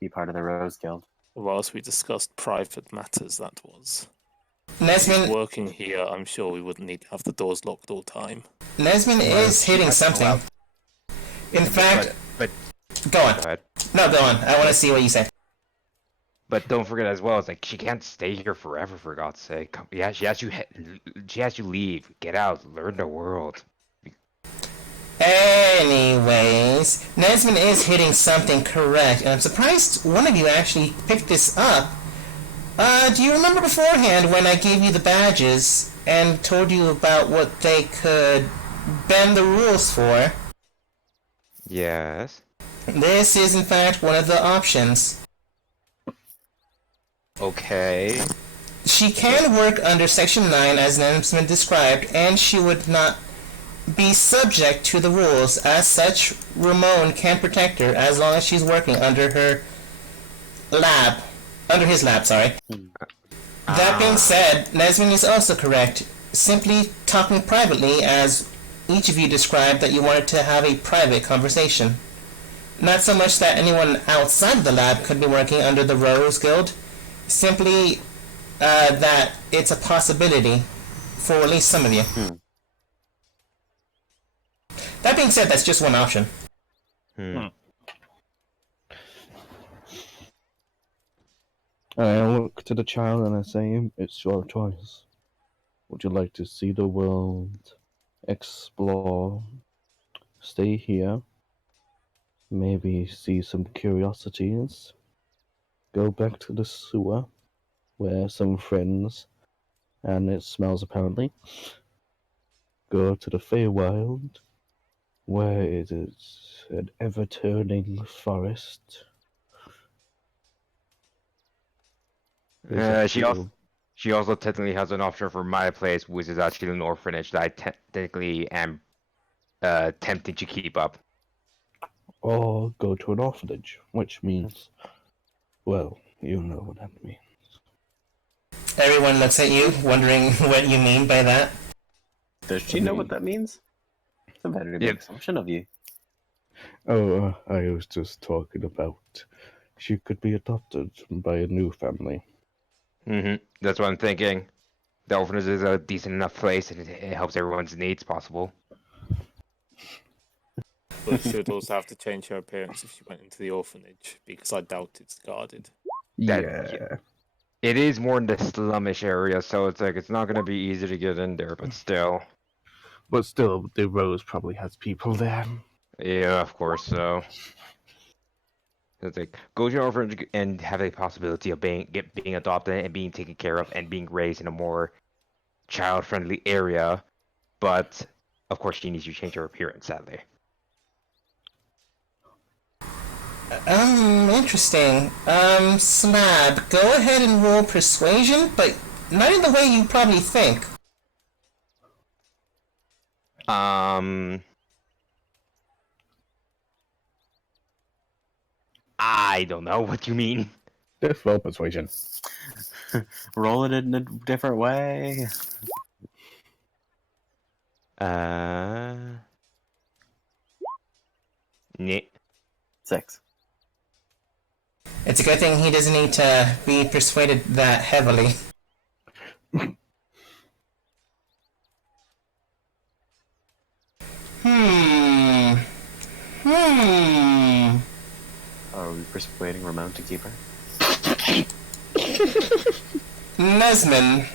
be part of the Rose Guild. Whilst we discussed private matters, that was. Nesmin Working here, I'm sure we wouldn't need to have the doors locked all time. is hitting something. In fact, But go on. go ahead. No, go on. I want to see what you say. But don't forget as well, it's like she can't stay here forever. For God's sake, she has you leave, get out, learn the world. Anyways, Nesman is hitting something correct, and I'm surprised one of you actually picked this up. Do you remember beforehand when I gave you the badges and told you about what they could bend the rules for? Yes. This is in fact one of the options. Okay. She can work under Section 9 as Nesman described, and she would not be subject to the rules. As such, Ramon can protect her as long as she's working under his lab, sorry. That being said, Nesman is also correct. Simply talking privately, as each of you described that you wanted to have a private conversation. Not so much that anyone outside of the lab could be working under the Rose Guild, simply that it's a possibility for at least some of you. That being said, that's just one option. I look to the child and I say, it's your choice. Would you like to see the world, explore, stay here, maybe see some curiosities, go back to the sewer, where some friends, and it smells apparently, go to the Feywild, where it is an ever-turning forest. She also technically has an option for my place, which is actually an orphanage that I technically am tempting to keep up. Or go to an orphanage, which means, well, you know what that means. Everyone looks at you, wondering what you mean by that. Does she know what that means? It's a very big assumption of you. Oh, I was just talking about she could be adopted by a new family. That's what I'm thinking. The orphanage is a decent enough place, and it helps everyone's needs possible. But she would also have to change her appearance if she went into the orphanage, because I doubt it's guarded. Yeah. It is more in the slumish area, so it's like it's not going to be easy to get in there, but still. But still, the Rose probably has people there. Yeah, of course so. It's like, go to an orphanage and have a possibility of being adopted and being taken care of and being raised in a more child-friendly area, but of course she needs to change her appearance, sadly. Interesting. Slab, go ahead and roll persuasion, but not in the way you probably think. I don't know what you mean. Just roll persuasion. Roll it in a different way. Nah. 6. It's a good thing he doesn't need to be persuaded that heavily. Are we persuading Ramon to keep her? Nesman,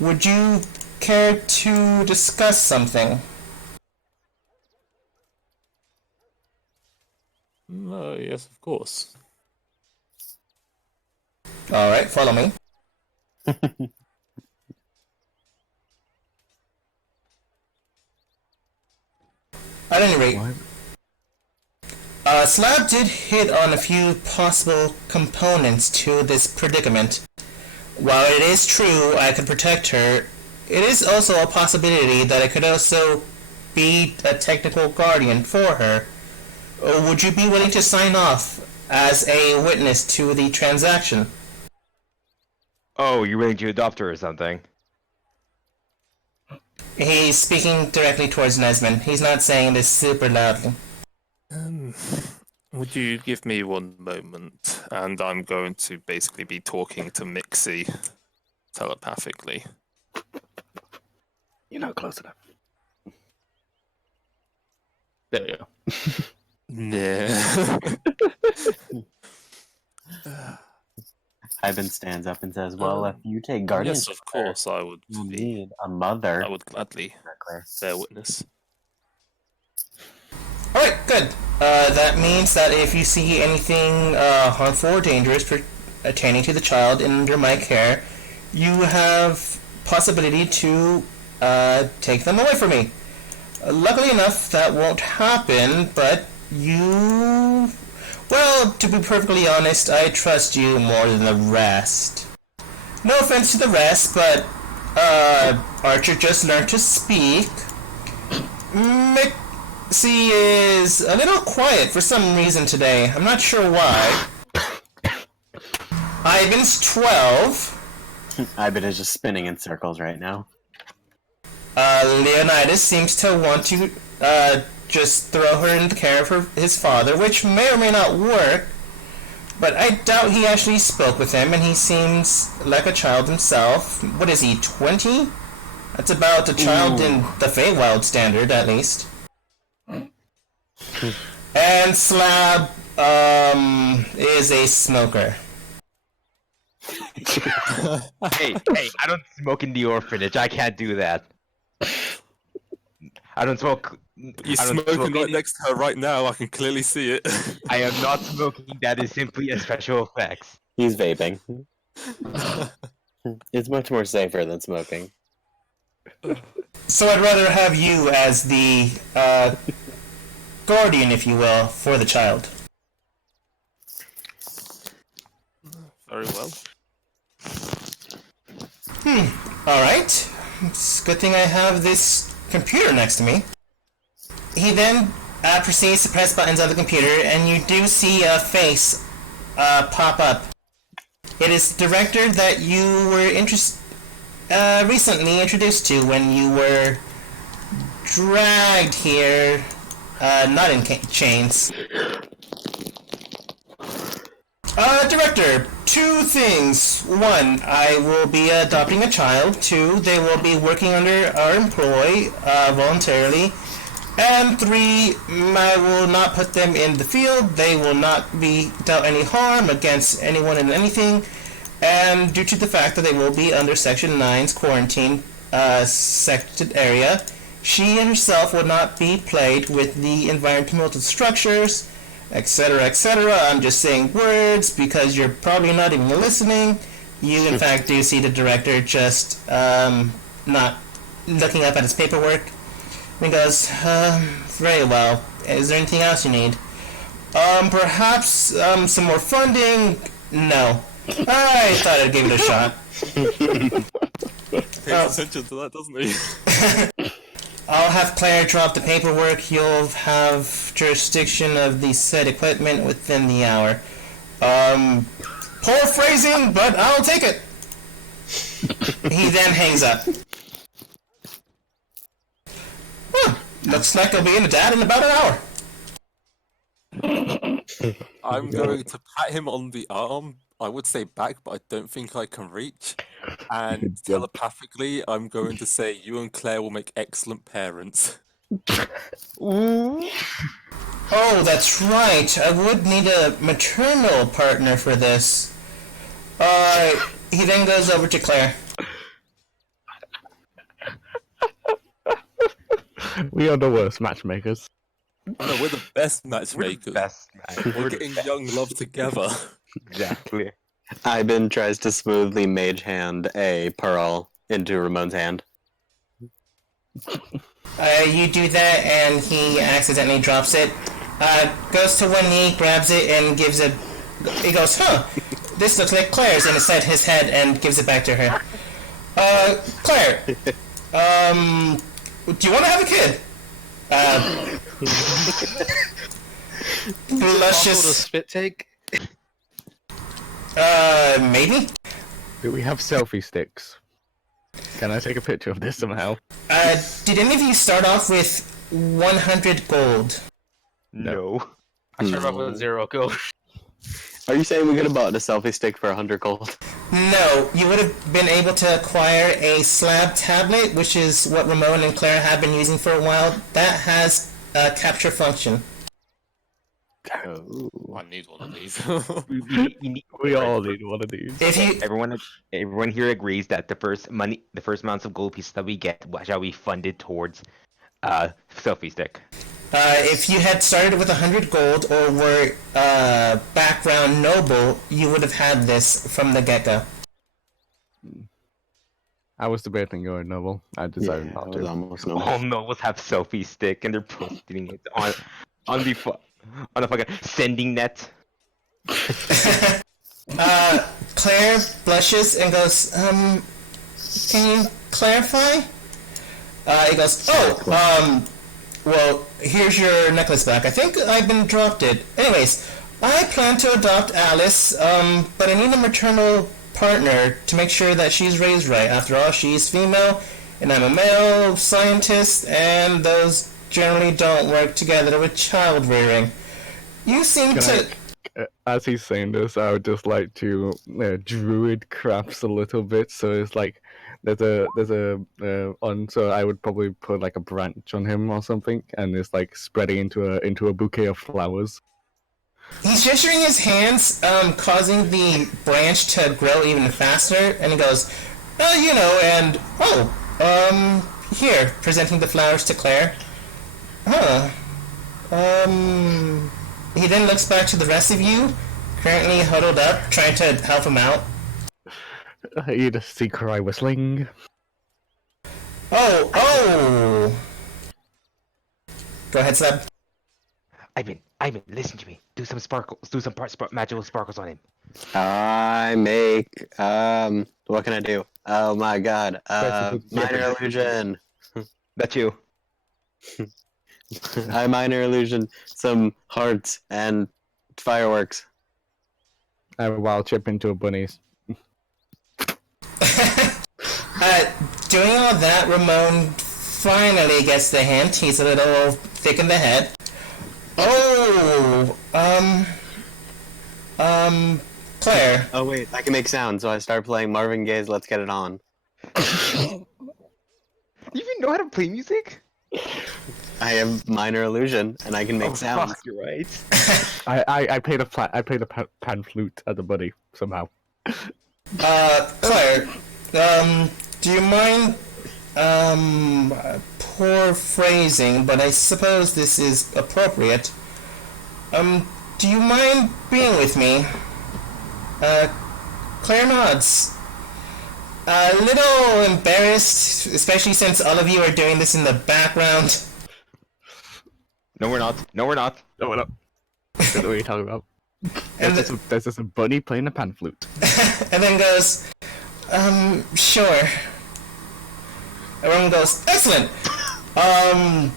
would you care to discuss something? Yes, of course. Alright, follow me. At any rate, Slab did hit on a few possible components to this predicament. While it is true I could protect her, it is also a possibility that I could also be a technical guardian for her. Would you be willing to sign off as a witness to the transaction? Oh, you're willing to adopt her or something? He's speaking directly towards Nesman. He's not saying this super loudly. Would you give me one moment, and I'm going to basically be talking to Mixie telepathically. You're not close enough. There we go. Yeah. Ivan stands up and says, well, if you take guardianship, Yes, of course, I would you'll be. need a mother. I would gladly Claire. bear witness. Alright, good. That means that if you see anything harmful or dangerous pertaining to the child under my care, you have possibility to take them away from me. Luckily enough, that won't happen, but you... Well, to be perfectly honest, I trust you more than the rest. No offense to the rest, but Archer just learned to speak. Mixie is a little quiet for some reason today. I'm not sure why. Ivan's 12. Ivan is just spinning in circles right now. Leonidas seems to want to just throw her in the care of his father, which may or may not work. But I doubt he actually spoke with him, and he seems like a child himself. What is he, 20? That's about a child in the Feywild standard, at least. And Slab is a smoker. Hey, I don't smoke in the orphanage. I can't do that. I don't smoke. He's I don't smoking smoke right any- next to her right now. I can clearly see it. I am not smoking. That is simply a special effects. He's vaping. It's much more safer than smoking. So I'd rather have you as the guardian, if you will, for the child. Very well. Alright. It's a good thing I have this computer next to me. He then proceeds to press buttons on the computer, and you do see a face pop up. It is the director that you were recently introduced to when you were dragged here, not in chains. Director, two things. One, I will be adopting a child. Two, they will be working under our employ voluntarily. And three, I will not put them in the field. They will not be dealt any harm against anyone and anything. And due to the fact that they will be under Section 9's quarantine sected area, she herself will not be plagued with the environmental structures, etc., etc. I'm just saying words because you're probably not even listening. You, in fact, do see the director just not looking up at his paperwork. And he goes, very well. Is there anything else you need? Perhaps some more funding? No. I thought I'd give it a shot. Pays attention to that, doesn't he? I'll have Claire drop the paperwork. You'll have jurisdiction of the said equipment within the hour. Poor phrasing, but I'll take it. He then hangs up. Looks like I'll be in a dad in about an hour. I'm going to pat him on the arm. I would say back, but I don't think I can reach. And telepathically, I'm going to say you and Claire will make excellent parents. Oh, that's right. I would need a maternal partner for this. He then goes over to Claire. We are the worst matchmakers. No, we're the best matchmakers. Best. We're getting young love together. Exactly. Ivan tries to smoothly mage hand a pearl into Ramon's hand. You do that, and he accidentally drops it. Goes to one knee, grabs it, and gives it. He goes, "Huh, this looks like Claire's," and inside his head, and gives it back to her. Claire, do you want to have a kid? Let's Possible to just. spit take. Maybe. Do we have selfie sticks? Can I take a picture of this somehow? Did any of you start off with 100 gold? No. I started off with 0 gold. Are you saying we could have bought a selfie stick for 100 gold? No, you would have been able to acquire a slab tablet, which is what Ramon and Claire have been using for a while. That has a capture function. I need one of these. We all need one of these. If you Everyone here agrees that the first amounts of gold pieces that we get shall be funded towards selfie stick. If you had started with 100 gold or were background noble, you would have had this from the get-go. I was debating going noble. I decided not it was to. almost no. All nobles have selfie stick and they're posting it on the fucking sending net. Claire blushes and goes, can you clarify? He goes, well, here's your necklace back. I think I've been dropped it. Anyways, I plan to adopt Alice, but I need a maternal partner to make sure that she's raised right. After all, she's female, and I'm a male scientist, and those generally don't work together with child rearing. You seem As he's saying this, I would just like to druid crafts a little bit. So it's like there's a on. So I would probably put like a branch on him or something, and it's like spreading into a bouquet of flowers. He's gesturing his hands, causing the branch to grow even faster, and he goes, here, presenting the flowers to Claire. He then looks back to the rest of you, currently huddled up, trying to help him out. You just see cry whistling. Oh! Go ahead, Seb. Ivan, listen to me. Do some sparkles. Do some magical sparkles on him. I make what can I do? Oh my god. Minor illusion. That's you. I minor illusion some hearts and fireworks. I wild chip into a bunny's. Doing all that, Ramon finally gets the hint. He's a little thick in the head. Claire. Oh wait, I can make sound, so I start playing Marvin Gaye's Let's Get It On. You even know how to play music? I have minor illusion, and I can make sounds. Fuck, you're right. I played a pan flute at the bunny somehow. Claire, do you mind, poor phrasing, but I suppose this is appropriate. Do you mind being with me? Claire nods. A little embarrassed, especially since all of you are doing this in the background. No, we're not. No, we're not. What are you talking about? There's just a bunny playing a pan flute. And then goes, sure. Everyone goes, excellent! I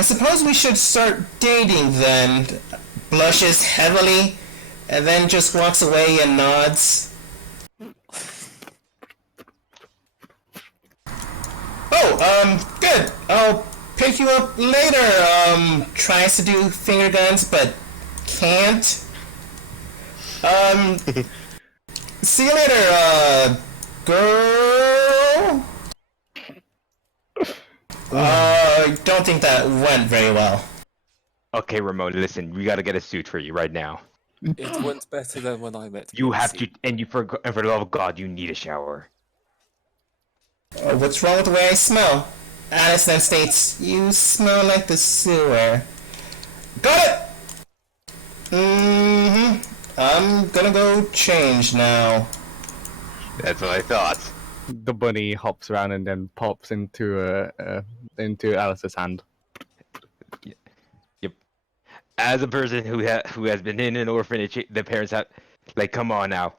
suppose we should start dating then. Blushes heavily, and then just walks away and nods. Good. I'll pick you up later. Tries to do finger guns, but can't. See you later, girl. Don't think that went very well. Okay, Ramon, listen, we gotta get a suit for you right now. It went better than when I met You have Casey. to, and for the love of God, you need a shower. What's wrong with the way I smell? Alice then states, you smell like the sewer. Got it! I'm gonna go change now. That's what I thought. The bunny hops around and then pops into Alice's hand. Yep. As a person who has been in an orphanage, the parents have, like, come on now.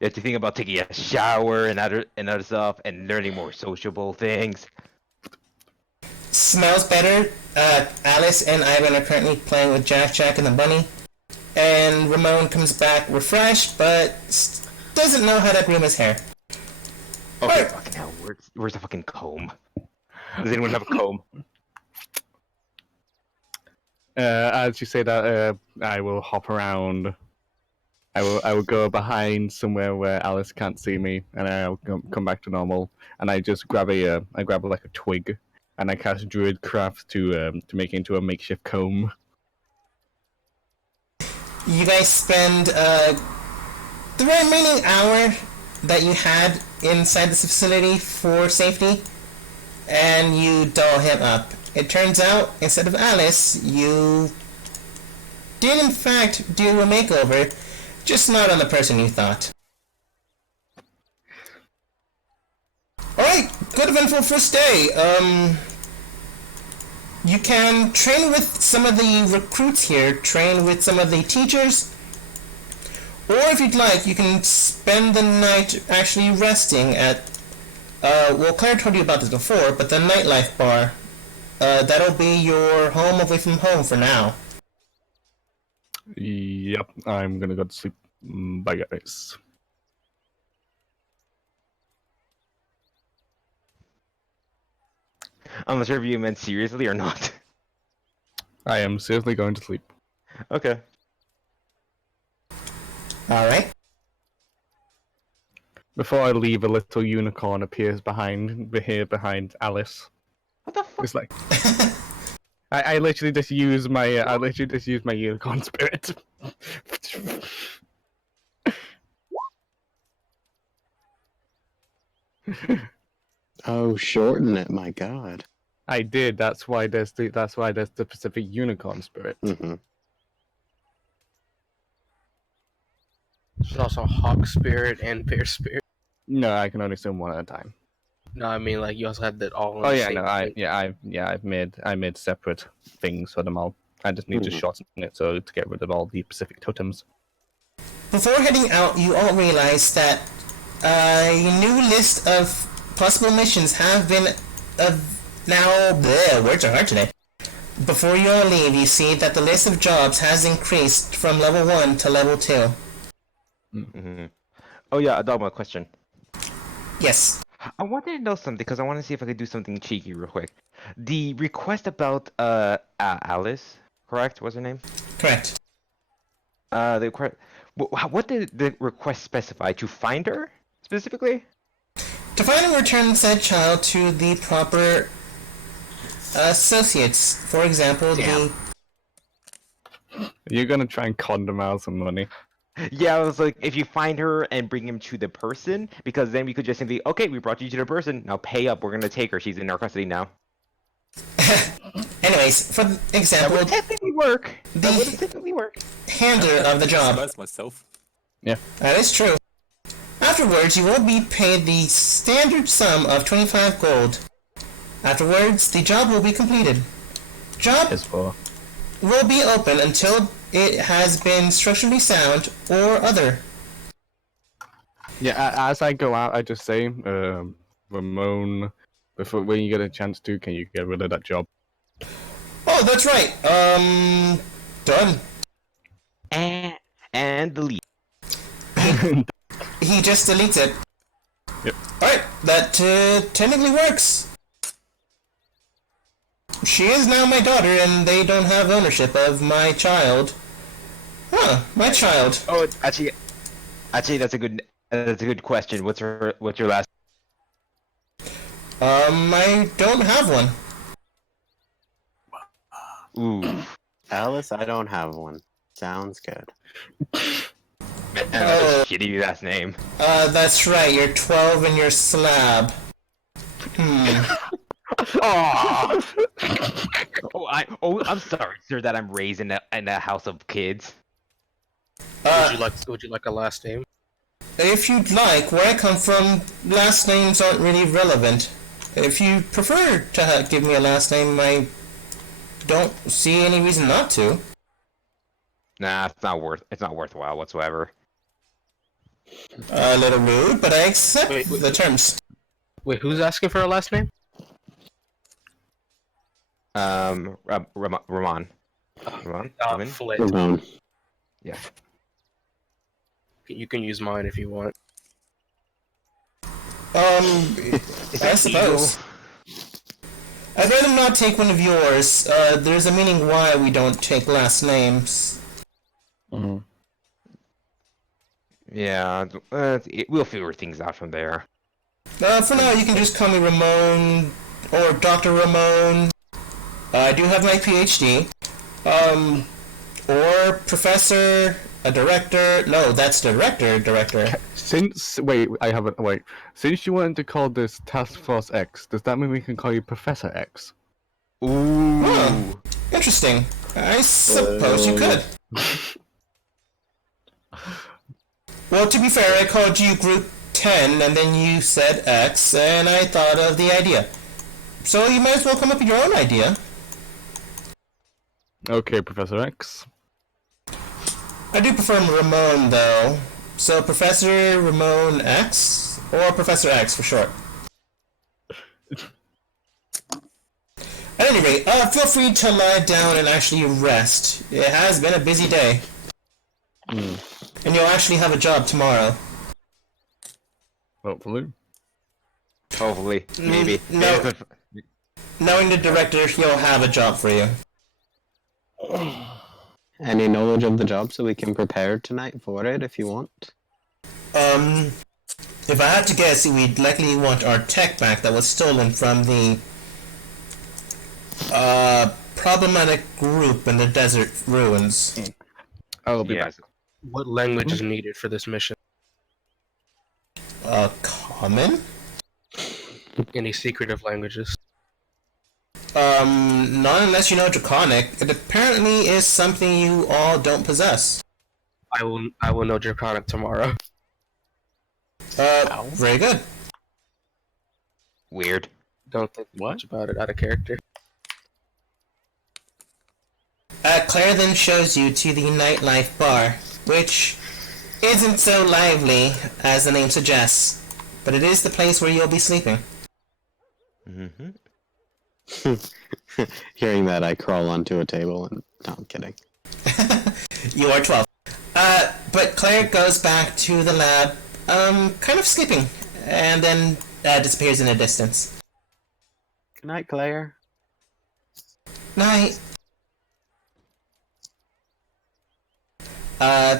You have to think about taking a shower and other stuff and learning more sociable things. Smells better. Alice and Ivan are currently playing with Jack and the bunny. And Ramon comes back refreshed, but doesn't know how to groom his hair. Okay, Right. fucking hell, where's the fucking comb? Does anyone have a comb? As you say that, I will hop around. I will go behind somewhere where Alice can't see me, and I'll come back to normal. And I just grab like a twig, and I cast Druid Craft to make it into a makeshift comb. You guys spend the remaining hour that you had inside this facility for safety. and you doll him up. It turns out, instead of Alice, you did in fact do a makeover, just not on the person you thought. Alright, good eventful first day. You can train with some of the recruits here, train with some of the teachers, or if you'd like, you can spend the night actually resting at, well, Claire told you about this before, but the nightlife bar. That'll be your home away from home for now. Yep, I'm gonna go to sleep. Bye, guys. I'm not sure if you meant seriously or not. I am seriously going to sleep. Okay. Alright. Before I leave, a little unicorn appears behind Alice. What the fuck? It's like I literally just use my unicorn spirit. Oh, shorten it, my god. I did. That's why there's the Pacific unicorn spirit. Mm-hmm. There's also Hawk Spirit and Bear Spirit. No, I can only swim one at a time. No, I mean like you also had that all. in Oh the yeah, same no, thing. I made separate things for them all. I just need to shorten it so to get rid of all the Pacific totems. Before heading out, you all realize that a new list of possible missions have been now. Bleh, words are hard today. Before you all leave, you see that the list of jobs has increased from level 1 to level 2. Mm-hmm. Oh yeah, Adama, question. Yes. I wanted to know something because I want to see if I could do something cheeky real quick. The request about Alice, correct? What's her name? Correct. The request. What did the request specify? To find her specifically? To find and return said child to the proper associates. For example, Damn. You're gonna try and con them out some money. Yeah, I was like, if you find her and bring him to the person, because then we could just simply, okay, we brought you to the person, now pay up, we're gonna take her, she's in our custody now. Anyways, for That example, would technically work. That would the technically work. handler of the job. Surprised myself. That is true. Afterwards, you will be paid the standard sum of 25 gold. Afterwards, the job will be completed. Job Is for will be open until it has been structurally sound or other. as I go out, I just say, Ramon, before when you get a chance to, can you get rid of that job? Oh, that's right. Done. And delete. He just deletes it. Yep. Alright, that technically works. She is now my daughter, and they don't have ownership of my child. Huh, my child. Oh, actually, that's a good question. What's your last? I don't have one. Ooh, Alice, I don't have one. Sounds good. that's a shitty last name. That's right, you're 12 and you're slab. Oh, I'm sorry, sir, that I'm raised in a house of kids. Would you like a last name? If you'd like, where I come from, last names aren't really relevant. If you prefer to give me a last name, I don't see any reason not to. Nah, it's not worthwhile whatsoever. A little rude, but I accept Wait. the terms. Wait, who's asking for a last name? Ramon. Ramon? Flit. Ramon. Yeah. You can use mine if you want. I suppose. I'd rather not take one of yours. There's a meaning why we don't take last names. Yeah, we'll figure things out from there. For now, you can just call me Ramon, or Dr. Ramon. I do have my PhD. Or Professor a director. No, that's director. Since you wanted to call this Task Force X, does that mean we can call you Professor X? Ooh. Huh. Interesting. I suppose you could. Well, to be fair, I called you Group 10, and then you said X, and I thought of the idea. So you might as well come up with your own idea. Okay, Professor X. I do prefer Ramon, though. So Professor Ramon X? Or Professor X for short. At any rate, feel free to lie down and actually rest. It has been a busy day. And you'll actually have a job tomorrow. Hopefully. Hopefully. Maybe. No. Knowing the director, he'll have a job for you. Any knowledge of the job so we can prepare tonight for it if you want? If I had to guess, we'd likely want our tech back that was stolen from the problematic group in the desert ruins. I'll be Yes. back. What language is needed for this mission? Common? Any secretive languages? Not unless you know Draconic. It apparently is something you all don't possess. I will know Draconic tomorrow. Very good. Weird. Don't think much about it out of character. Claire then shows you to the nightlife bar, which isn't so lively as the name suggests, but it is the place where you'll be sleeping. Mm-hmm. Hearing that, I crawl onto a table and... No, I'm kidding. You are 12. But Claire goes back to the lab, kind of sleeping, and then disappears in the distance. Good night, Claire. Night.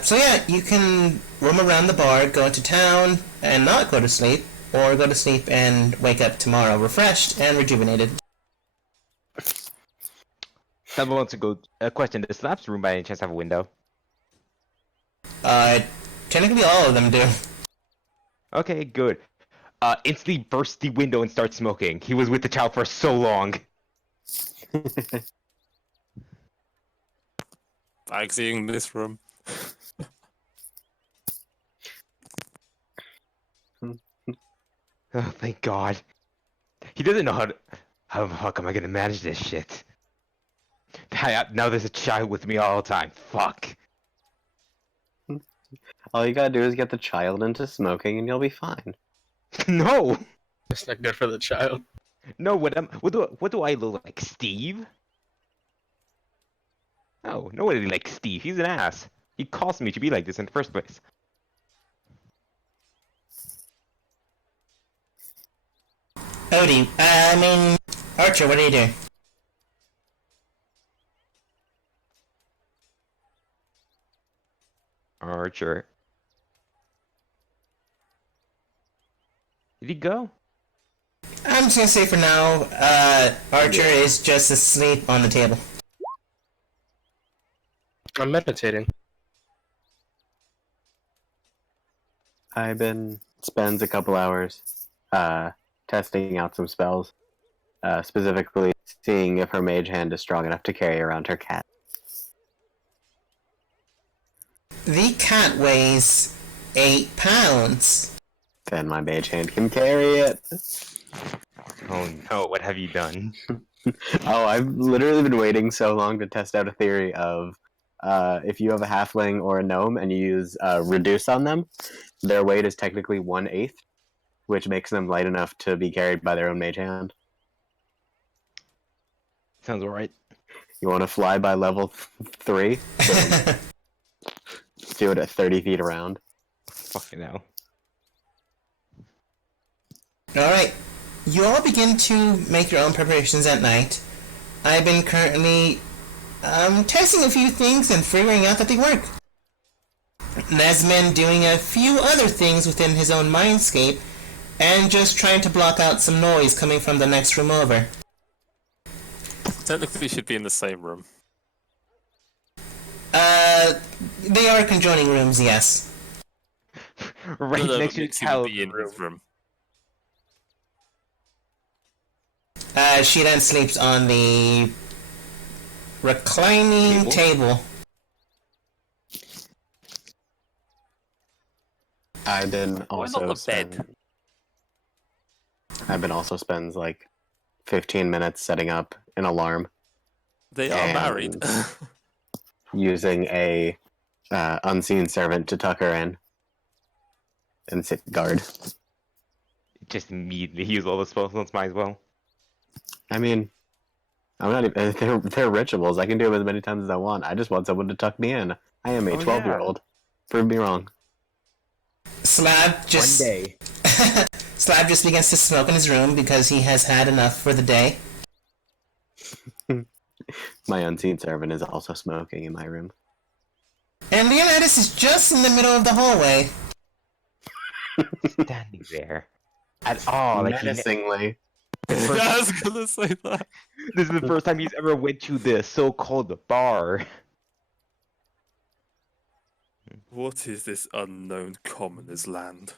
So yeah, you can roam around the bar, go into town, and not go to sleep, or go to sleep and wake up tomorrow refreshed and rejuvenated. Someone wants to go. A question: does Slap's room by any chance have a window? Technically all of them do. Okay, good. Instantly burst the window and start smoking. He was with the child for so long. Bagsy in this room. Oh, thank God. He doesn't know how the fuck am I gonna manage this shit? Now there's a child with me all the time. Fuck. All you gotta do is get the child into smoking and you'll be fine. No. It's not good for the child. No. What do I look like? Steve? No, nobody likes Steve. He's an ass. He caused me to be like this in the first place. Odie, Archer, what are you doing? Archer. Did he go? I'm just gonna say for now, Archer is just asleep on the table. I'm meditating. Iben spends a couple hours testing out some spells, specifically seeing if her mage hand is strong enough to carry around her cat. The cat weighs 8 pounds. Then my mage hand can carry it. Oh no, what have you done? Oh, I've literally been waiting so long to test out a theory of if you have a halfling or a gnome and you use reduce on them, their weight is technically 1/8, which makes them light enough to be carried by their own mage hand. Sounds alright. You want to fly by level 3? Do it at 30 feet around. Fucking hell. Alright, you all begin to make your own preparations at night. I've been currently testing a few things and figuring out that they work. Nesman doing a few other things within his own mindscape, and just trying to block out some noise coming from the next room over. Technically, we should be in the same room. They are conjoining rooms, yes. Right No, next to the Mixie would be child's in his room. She then sleeps on the reclining table. I've been Why also not the bed? I've been also spends like 15 minutes setting up an alarm They are married. And- using a unseen servant to tuck her in and sit guard. Just immediately use all the spells, might as well. I mean, I'm not even. They're rituals. I can do them as many times as I want. I just want someone to tuck me in. I am a Oh, 12-year-old. Prove me wrong. Slab just One day. Slab just begins to smoke in his room because he has had enough for the day. My unseen servant is also smoking in my room. And Leonidas is just in the middle of the hallway. Standing there. At all. Like Menacingly. Yeah, I was gonna say that. this is the first time he's ever went to the so-called bar. What is this unknown commoner's land?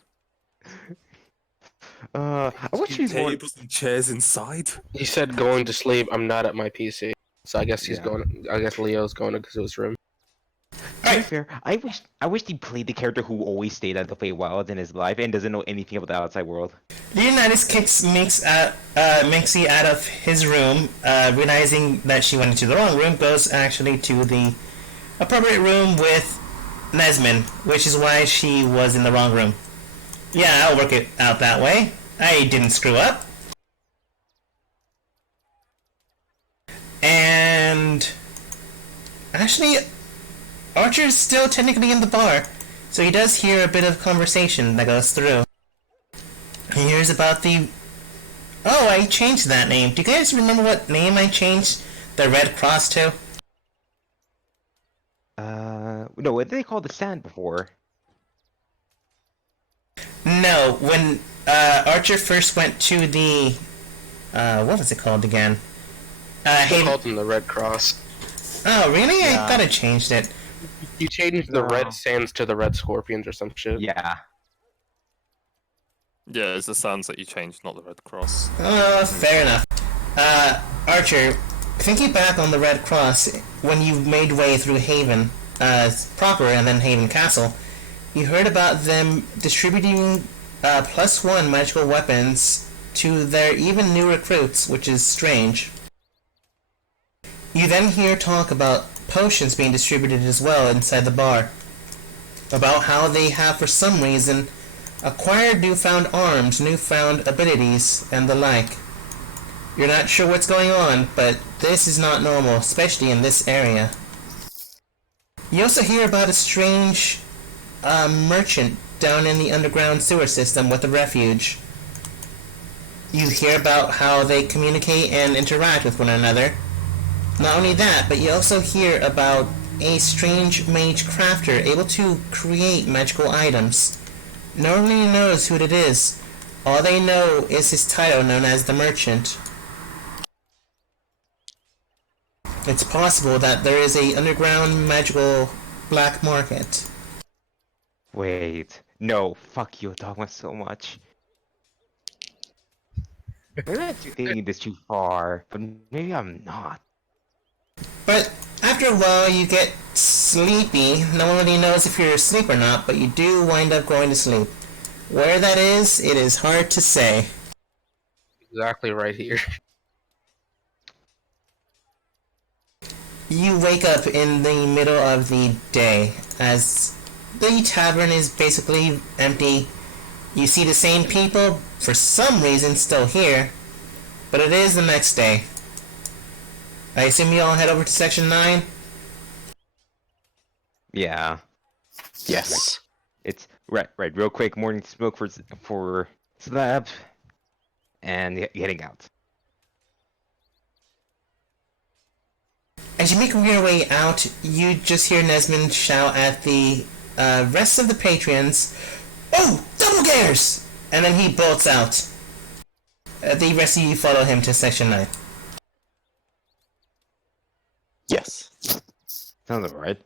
I wish he's more... Tables and chairs inside. He said going to sleep. I'm not at my PC, so I guess he's Yeah. going. I guess Leo's going to his room. To be fair, I wish he played the character who always stayed at the Feywild in his life and doesn't know anything about the outside world. Leonidas kicks Mixie out of his room, realizing that she went into the wrong room, goes actually to the appropriate room with Nesmin, which is why she was in the wrong room. Yeah, I'll work it out that way. I didn't screw up. And actually, Archer's still technically in the bar, so he does hear a bit of conversation that goes through. He hears about the... Oh, I changed that name. Do you guys remember what name I changed the Red Cross to? No, what did they call the stand before? No, when Archer first went to the... what was it called again? They Haven... called him the Red Cross. Oh, really? I Yeah. thought I changed it. You changed the No. Red Sands to the Red Scorpions or some shit. Yeah. Yeah, it's the sands that you changed, not the Red Cross. Fair enough. Archer, thinking back on the Red Cross, when you made way through Haven proper and then Haven Castle, you heard about them distributing +1 magical weapons to their even new recruits, which is strange. You then hear talk about potions being distributed as well inside the bar, about how they have for some reason acquired newfound arms, newfound abilities, and the like. You're not sure what's going on, but this is not normal, especially in this area. You also hear about a strange merchant down in the underground sewer system with a refuge. You hear about how they communicate and interact with one another. Not only that, but you also hear about a strange mage crafter able to create magical items. No one really knows who it is. All they know is his title, known as the Merchant. It's possible that there is a underground magical black market. Wait. No, fuck you, Dogma, so much. Maybe I'm thinking this too far, but maybe I'm not. But after a while, you get sleepy. No one really knows if you're asleep or not, but you do wind up going to sleep. Where that is, it is hard to say. Exactly right here. You wake up in the middle of the day, as the tavern is basically empty. You see the same people, for some reason, still here, but it is the next day. I assume you all head over to Section 9? Yeah. Yes. It's right. Real quick, morning smoke for Slab, and getting out. As you make your way out, you just hear Nesmond shout at the rest of the patrons, "Oh, double gears!" And then he bolts out. The rest of you follow him to Section 9. Yes. Sounds alright.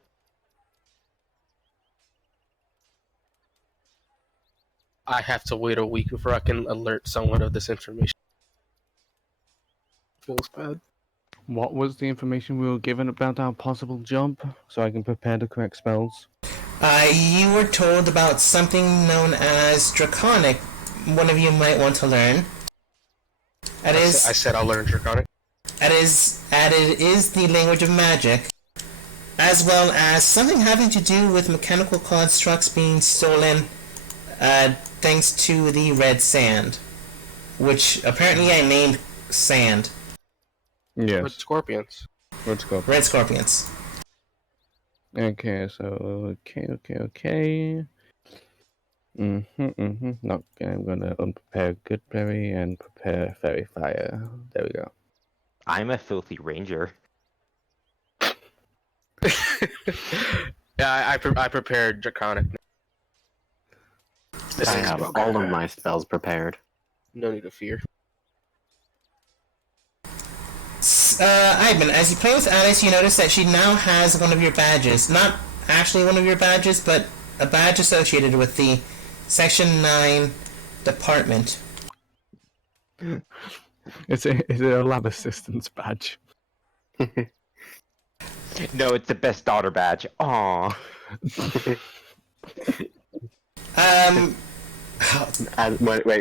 I have to wait a week before I can alert someone of this information. Feels bad. What was the information we were given about our possible job, so I can prepare the correct spells? You were told about something known as Draconic. One of you might want to learn. I said I'll learn Draconic. It is the language of magic, as well as something having to do with mechanical constructs being stolen, thanks to the red sand, which apparently I named sand. Yes. With scorpions. Let's go. Red scorpions. Okay, so okay. No, I'm gonna unprepare Goodberry and prepare Fairy Fire. There we go. I'm a filthy ranger. Yeah, I prepared Draconic. I have all of my spells prepared. No need to fear. Ivan, as you play with Alice, you notice that she now has one of your badges. Not actually one of your badges, but a badge associated with the Section 9 department. It's a lab assistant's badge. No, it's the best daughter badge. Aww.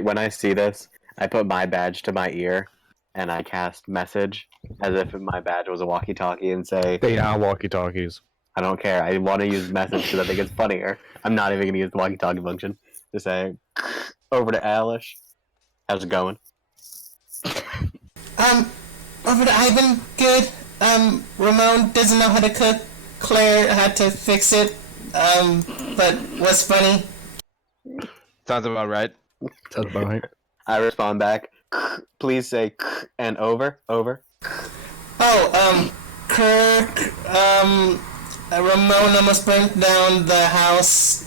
When I see this, I put my badge to my ear, and I cast message as if my badge was a walkie-talkie and say, They are walkie-talkies. I don't care. I want to use message because I think it's funnier. I'm not even going to use the walkie-talkie function. Just say, over to Alice. How's it going? Over to Ivan. Good. Ramon doesn't know how to cook. Claire had to fix it. But what's funny? Sounds about right. Sounds about right. I respond back, please say and over. Oh, Kirk, Ramon almost burnt down the house.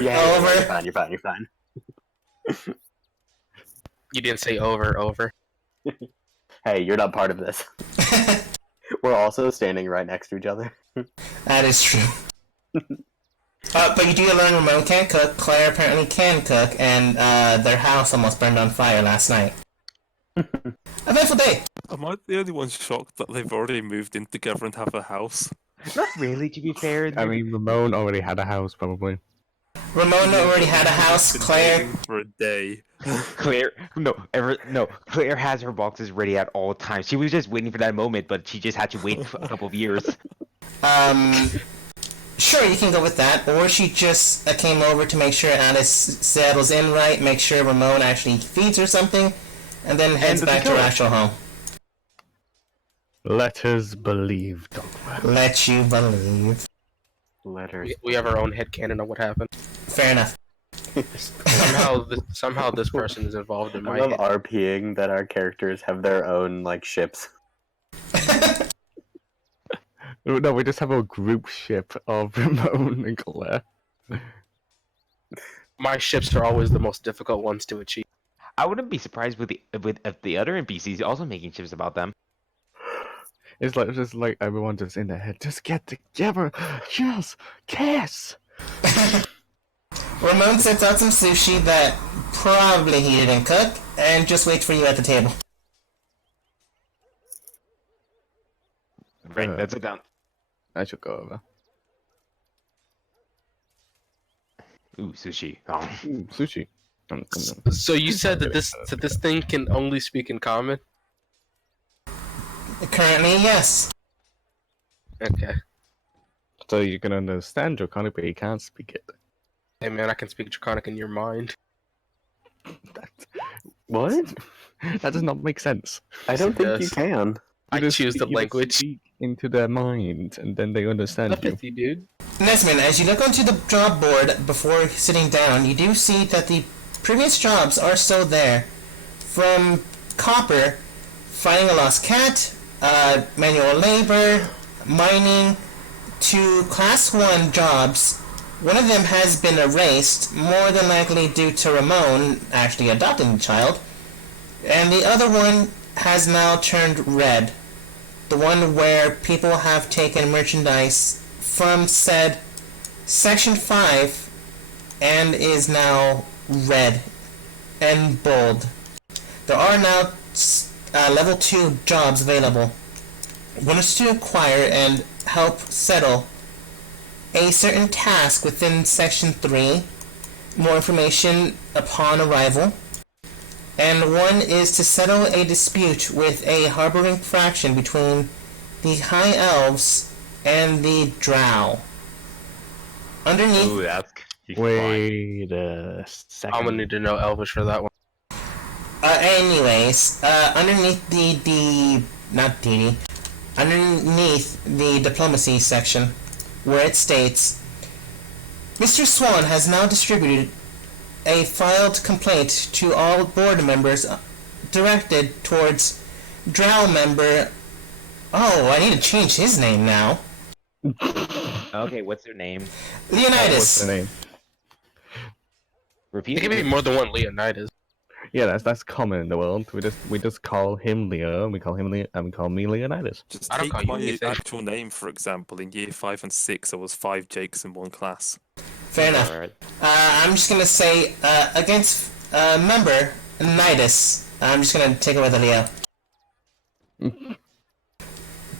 Yeah, Over. You're fine. You didn't say over. Hey, you're not part of this. We're also standing right next to each other. That is true. But you do learn Ramon can't cook, Claire apparently can cook, and their house almost burned on fire last night. Eventful day! Am I the only one shocked that they've already moved in together and have a house? Not really, to be fair. I mean, Ramon already had a house, probably. Ramon already had a house, Been Claire... dating for a day. Claire Claire has her boxes ready at all times. She was just waiting for that moment, but she just had to wait for a couple of years. Sure, you can go with that, or she just came over to make sure Alice settles in right, make sure Ramon actually feeds her something, and then heads back to her actual home. Let us believe, Dogma. Let you believe. Letters. We have our own headcanon of what happened. Fair enough. Somehow this person is involved in I my love head. RPing that our characters have their own, like, ships. No, we just have a group ship of Ramon and Claire. My ships are always the most difficult ones to achieve. I wouldn't be surprised with the other NPCs also making ships about them. It's like just like everyone just in their head. Just get together. Yes, kiss. Ramon sets out some sushi that probably he didn't cook, and just waits for you at the table. Right, that's it down. I should go over. Ooh, sushi. Oh. Ooh, sushi. So you said that this thing can only speak in common? Currently, yes. Okay. So you can understand Draconic, but you can't speak it. Hey man, I can speak Draconic in your mind. What? That does not make sense. I don't think you Yes. can. I choose the You language. speak into their mind, and then they understand you. Empathy, dude. Nesman, as you look onto the job board before sitting down, you do see that the previous jobs are still there. From copper, finding a lost cat, manual labor, mining, to class 1 jobs. One of them has been erased, more than likely due to Ramon actually adopting the child, and the other one has now turned red. The one where people have taken merchandise from said Section 5 and is now red and bold. There are now level 2 jobs available. One is to acquire and help settle a certain task within Section 3. More information upon arrival. And one is to settle a dispute with a harboring faction between the High Elves and the Drow. Underneath... Ooh, that's fun. Wait a second. I'm gonna need to know Elvish for that one. Underneath underneath the diplomacy section, where it states, Mr. Swan has now distributed a filed complaint to all board members directed towards Drow member... Oh, I need to change his name now. Okay, what's their name? Leonidas. What's the name? Repeat. There can be more than one Leonidas. Yeah, that's common in the world. We just call him Leo, and we call him and we call me Leonidas. Just I don't take call you my anything. actual name, for example. In year 5 and 6, there was 5 Jakes in one class. Fair enough. Alright. I'm just gonna say, against member Nidus, I'm just gonna take away the Leo.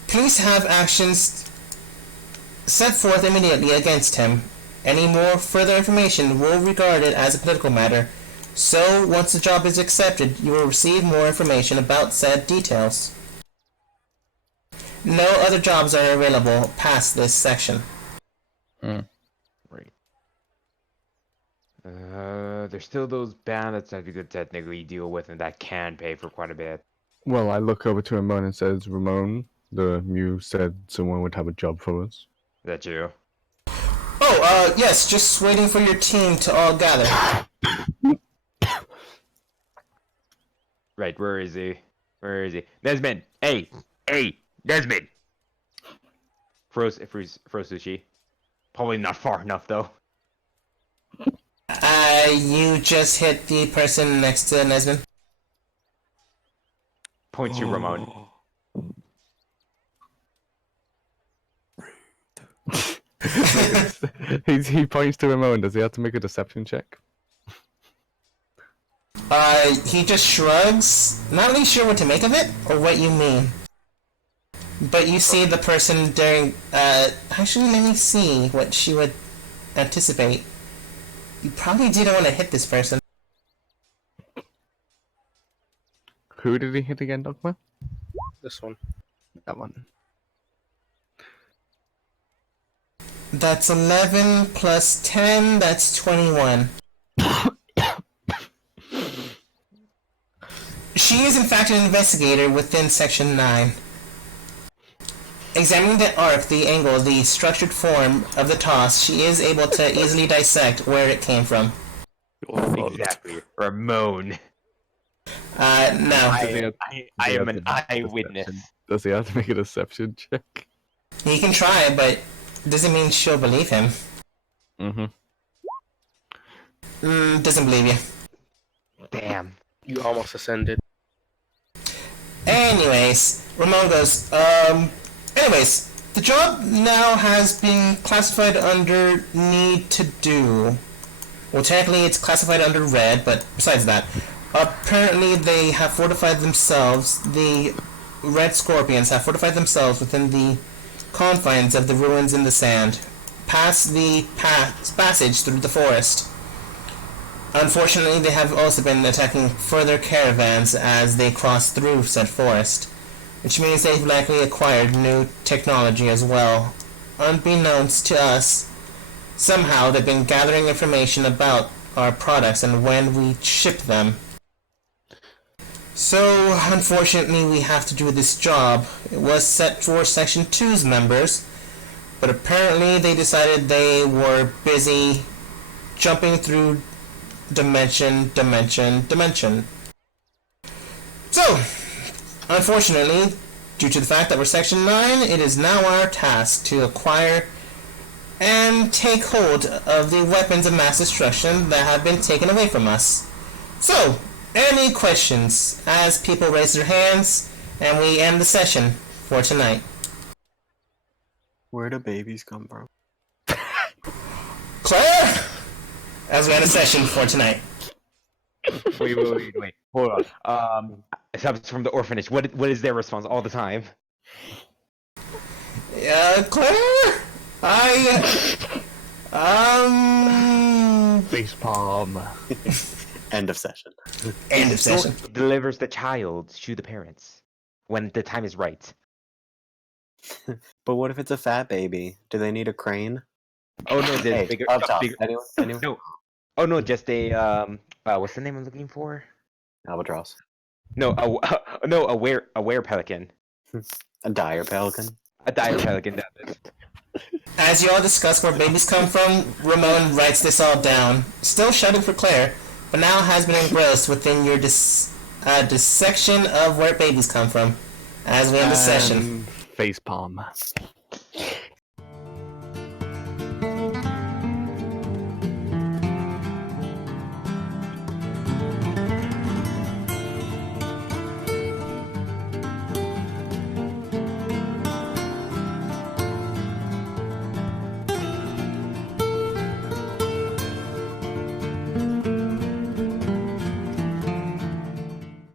Please have actions set forth immediately against him. Any more further information will regard it as a political matter. So, once the job is accepted, you will receive more information about said details. No other jobs are available past this section. Right. There's still those bandits that you could technically deal with and that can pay for quite a bit. Well, I look over to Ramon and says, Ramon, you said someone would have a job for us. Is that you? Oh, yes, just waiting for your team to all gather. Right, where is he? Where is he? Desmond! Hey! Desmond! Froze sushi. Probably not far enough, though. You just hit the person next to Nesmond. Point to Ramon. He points to Ramon. Does he have to make a deception check? He just shrugs, not really sure what to make of it, or what you mean. But you see the person during, actually let me see what she would anticipate. You probably didn't want to hit this person. Who did he hit again, Dogma? This one. That one. That's 11 plus 10, that's 21. She is in fact an investigator within Section 9. Examining the arc, the angle, the structured form of the toss, she is able to easily dissect where it came from. You're fucked. Exactly. Ramon. No. I am an eyewitness. Does he have to make a deception check? He can try, but doesn't mean she'll believe him. Doesn't believe you. Damn. You almost ascended. Anyways, Ramon goes, anyways, the job now has been classified under need to do. Well, technically it's classified under red, but besides that, apparently they have fortified themselves, the Red Scorpions have fortified themselves within the confines of the ruins in the sand, past the passage through the forest. Unfortunately, they have also been attacking further caravans as they cross through said forest, which means they've likely acquired new technology as well. Unbeknownst to us, somehow they've been gathering information about our products and when we ship them. So, unfortunately, we have to do this job. It was set for Section 2's members, but apparently they decided they were busy jumping through dimension. So, unfortunately, due to the fact that we're Section 9, it is now our task to acquire and take hold of the weapons of mass destruction that have been taken away from us. So, any questions as people raise their hands and we end the session for tonight? Where do babies come from? Claire? As we end the session for tonight. Wait. Hold on. Subs from the orphanage. What is their response all the time? Claire? Face palm. End of session. End of session. Delivers the child to the parents when the time is right. But what if it's a fat baby? Do they need a crane? Oh no, there's Hey, bigger. up top. bigger Anyone? no. Oh no, just a what's the name I'm looking for? Albatross. No, a were pelican. A dire pelican. A dire pelican. That is. As you all discuss where babies come from, Ramon writes this all down, still shouting for Claire, but now has been engrossed within your dissection of where babies come from. As we end the session. Face palm.